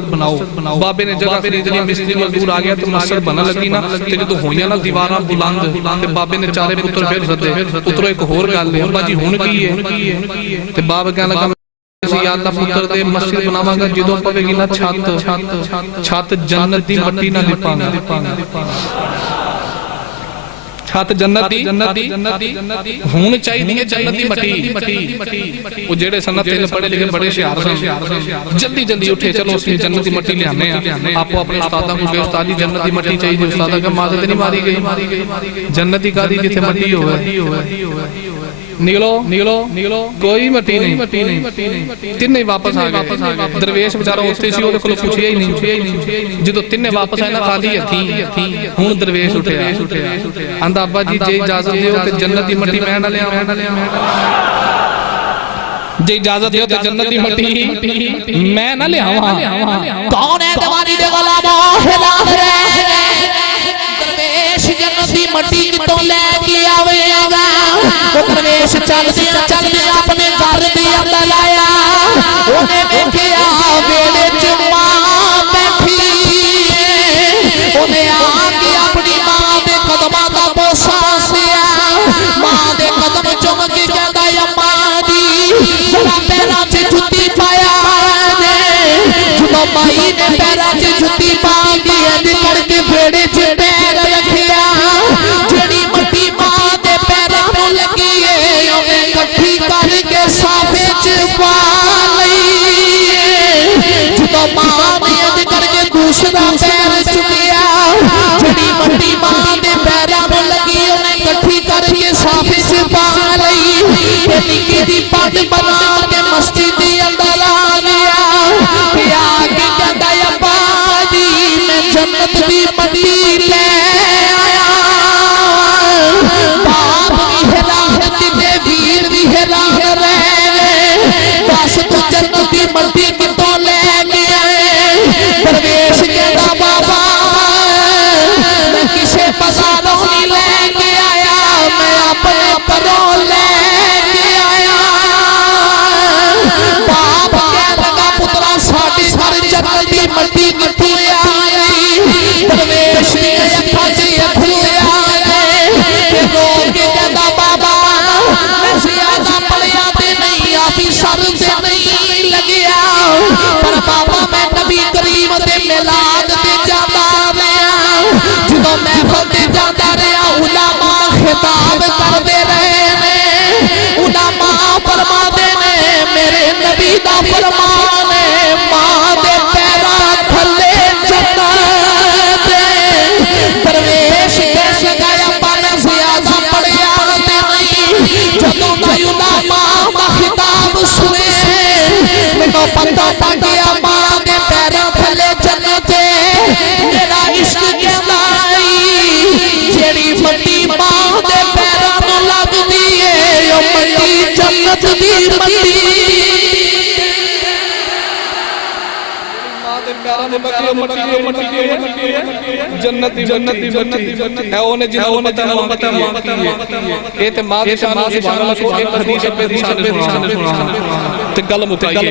بابے نے جگہ خریدنی مستری مزدور آ گیا تو مسجد بنا لگی نا تے جدوں ہویاں نا دیواراں بلند تے بابے نے 4 پتر پھر سدے پترو ایک ہور گل ہے ابا جی ہن کی ہے تے باپ کہنے لگا یا اللہ پتر دے مسجد بناواں گا جدوں پوے گی نا چھت جنت دی مٹی نال لپاں گا چھت جنت دی ہون چاہیے جنت دی مٹی وہ جڑے سن 3 پڑھے لکھے بڑے ہوشیار سن جلدی اٹھے چلو اسی جنت دی مٹی لے آنے آپ اپنے استاداں کو کہ استاد جی جنت دی مٹی چاہیے استاد کا ماں تے نہیں ماری گئی جنت دی کادی جتھے مٹی ہوے نکلو کوئی مٹی نہیں تینے واپس آ گئے درویش بیچارہ اوتھے سی اودے کولوں پوچھیا ہی نہیں جدوں تینے واپس آئے نا خالی ہتھی ہن درویش اٹھیا آندا ابا جی جے اجازت دیو تے جنت دی مٹی میں نہ لے آواں جے اجازت دیو تے جنت دی مٹی میں نہ لے آواں کون ہے دیوانی دے غلاموں ہلا درویش جنت دی مٹی کتوں لے کے آوے گا درویش چل دیا اپنے گھر دے اندر آیا انہیں دیکھیا ویلے چ ماں بیٹھی انہیں آ کے اپنی ماں دے قدماں دا بوسا دیا ماں دے قدم چوم کے کہندا یا ماں دی ذرا پیراں چ جُتی پایا جدوں مائی نے پیراں چ جُتی پا کے انج کر کے بھیڑے چ پیر رکھیا جڑی مٹی ماں دے پیراں نوں لگی اے اوویں کٹھی کر کے صافے چ پا لئی جدوں ماں نے انج کر کے دوسرا پیر چکیا جڑی مٹی ماں دے پیراں نوں لگی اوویں کٹھی کر کے صافے چ پا لئی تے نکی دی پٹ بنا کے مسجد دے اندر آ گیا تے آ کے کہندا یا باجی میں جنت دی مٹی لے آیا باپ بھی ہلا تے ویر بھی ہلا رہے بس تو جنت دی مٹی کتوں لے کے آئے درویش کہندا بابا میں کسے بازاروں نہیں لے کے آیا میں اپنے پروں لے کے آیا باپ کہہ لگا پترا ساڈی گھر جنت دی مٹی کتوں آئی درویش نے اکھاں چ اکھوں آئے تے رو کے کہندا بابا میں زیادہ پڑھیا تے نہیں آپی سر تے نہیں لگیا پر بابا میں نبی کریم دے میلاد تے جاندا رہیا جدوں محفل تے جاندا رہیا علماء خطاب کردے رہے نے علماء فرماندے نے میرے نبی دا فرمان ہے ماں دے پیراں تھلے جنت درویش کہن لگا ابا میں زیادہ پڑھیا تے نہیں جدوں میں علماء دا خطاب سنے مینوں پتہ پا گیا ماں دے پیراں تھلے جنت میرا عشق کہندا جیڑی مٹی ماں دے پیراں نوں لگدی اے او مٹی جنت جنت دی منڈی جنت دی منڈی ہے اونے جنہوں پتہ اے تے ماں دی شان سبحان اللہ کو ایک حدیث پہ شان تے گل متائیے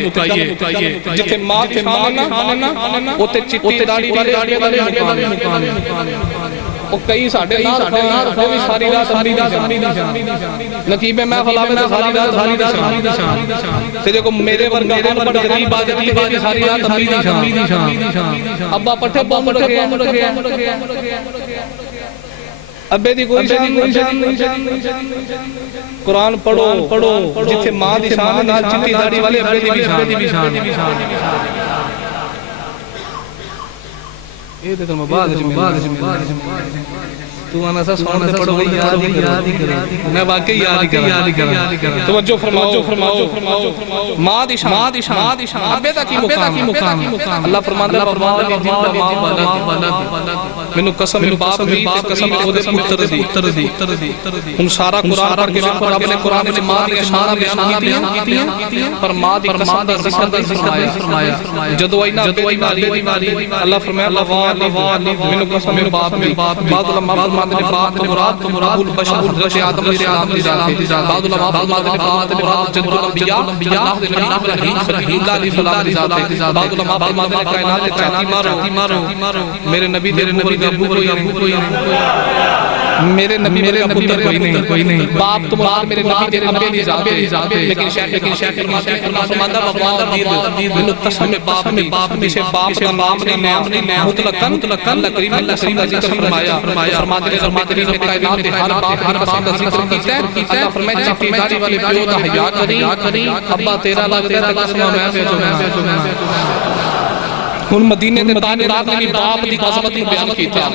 جتھے ماں دی شان ہے نا اوتے چٹی داڑھی والے مقام او کئی ساڈے نال وہ بھی ساری رات اپنی دی شان نقیب میں فلاوے تے ساری رات شان تے جو میرے ورگا ان پڑھ غریب آدمی دی ساری رات اپنی دی شان ابا پٹھے بم رکھے ابے دی کوئی شان قرآن پڑھو جتھے ماں دی شان نال چٹی داڑھی والے ابے دی بھی شان یہ تو مباد تو انا سا سون تے پڑھو یاد ہی کرا میں واقعی یاد ہی کرا توجہ فرماؤ ماں دی شان ابے دا کی مقام اللہ فرماندا مینوں قسم باپ دی تے قسم او دے پتر دی ہن سارا قرآن پڑھ کے ویکھو رب نے قرآن وچ ماں دی شان بیان کیتیاں پر ماں دی قسم دا ذکر فرمایا جدوں اینا ابے دی واری اللہ فرمایا اللہ مینوں قسم باپ دی بعد علماء فرماتے ہیں باپ نے مراد ابو البشر حضرت آدم علیہ السلام دی ذات ہے بعد علماء فرماتے ہیں باپ نے مراد جد الانبیاء اللہ دے نبی ابراہیم صلی اللہ علیہ وسلم دی ذات ہے بعد علماء فرماتے ہیں کائنات تے چاتی مارو میرے نبی دے ابو کوئی میرے نبی میرے پتر کوئی نہیں باپ تو مراد میرے نبی دے ابے دی ذات ہے لیکن شیخ فرماتا ہے مینوں قسم باپ دی سے باپ کا نام نہیں مطلقاً اللہ کریم کا ذکر فرمایا فرماتے ہیں فرماتے ہیں کائنات کے ہر باپ کا ذکر کیتا ہے اللہ فرمایا چٹی داڑھی والے پیو دا حیا کریں ابا تیرا لگتا ہے قسم میں بھیجو ہن مدینے دے تاجدار نے بھی باپ دی عظمت نوں بیان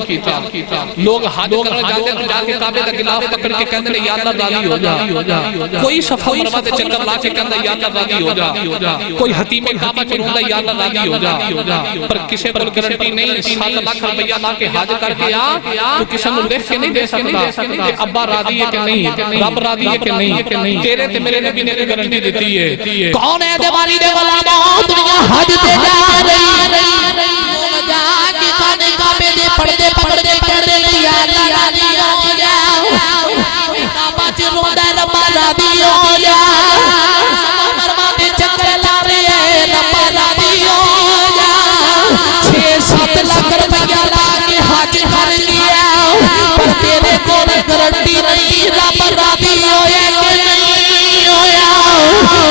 کیتا لوگ حج کرن جاندے تے جا کے کعبے دا غلاف پکڑ کے کہندے نے یا اللہ راضی ہو جا کوئی صفا مروا تے چکر لا کے کہندا یا اللہ راضی ہو جا کوئی حتیم کعبہ چ روندا یا اللہ راضی ہو جا پر کسے کول گارنٹی نہیں 7 لاکھ روپیہ لا کے حج کر کے تو کسے نوں لکھ کے نہیں دے سکدا کہ ابا راضی ہے کہ نہیں رب راضی ہے کہ نہیں تیرے تے میرے نبی نے گارنٹی دتی ہے کون ہے دیوالی دے غلاموں دنیا حج تے جا رہی جا کے خانے کعبے دے پردے پکڑ دے یا اللہ ہو جا کعبہ چ روندا رب راضی ہو جا مروا دے چکر لا رہے رب راضی ہو جا 6-7 لاکھ روپیہ لا کے حج کر لیا پر تیرے کول گارنٹی نہیں رب راضی ہویا کہ نہیں ہویا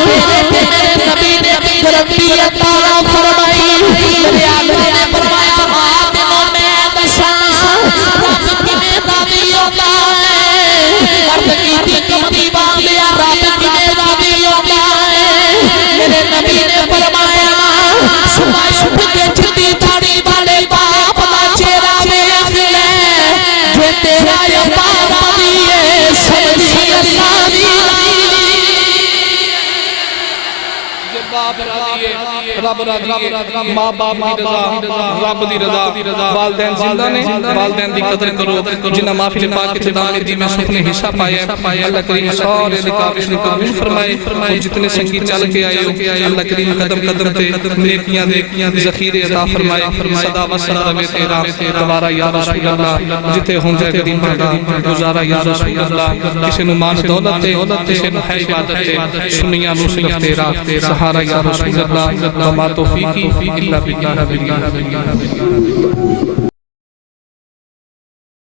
میرے نبی نے گارنٹی عطا فرمائی میرے آقا نے فرمایا آپ کو میں دساں رب کیویں راضی ہوندا ہے عرض کیتی کملی والیا رب کیویں راضی ہوندا ہے میرے نبی نے فرمایا صبح اٹھ کے چٹی داڑھی والے باپ دا چہرہ ویکھ لے جو تیرا ابا راضی ہے سمجھی اللہ دی باپ راضی ہے رب راضی ہے ماں باپ دی رضا رب دی رضا والدین زندہ نے والدین دی قدر کرو جنہاں محفل پاک کے دامن دی میں سکھ نے حصہ پایا اللہ کریم سارے نکابش نے قبول فرمائے اور جتنے سنگی چل کے آئے ہو اللہ کریم قدم تے نیکیاں دے ذخیرے عطا فرمائے صدا و سلام تیرا دوبارہ یا رسول اللہ جتے ہوں جائے قدیم بڑا گزارا یا رسول اللہ کسی نو مان دولت تے کسی نو ہے عبادت تے سنیاں نو صرف تیرا سہارا یا رسول اللہ وما توفیقی الا باللہ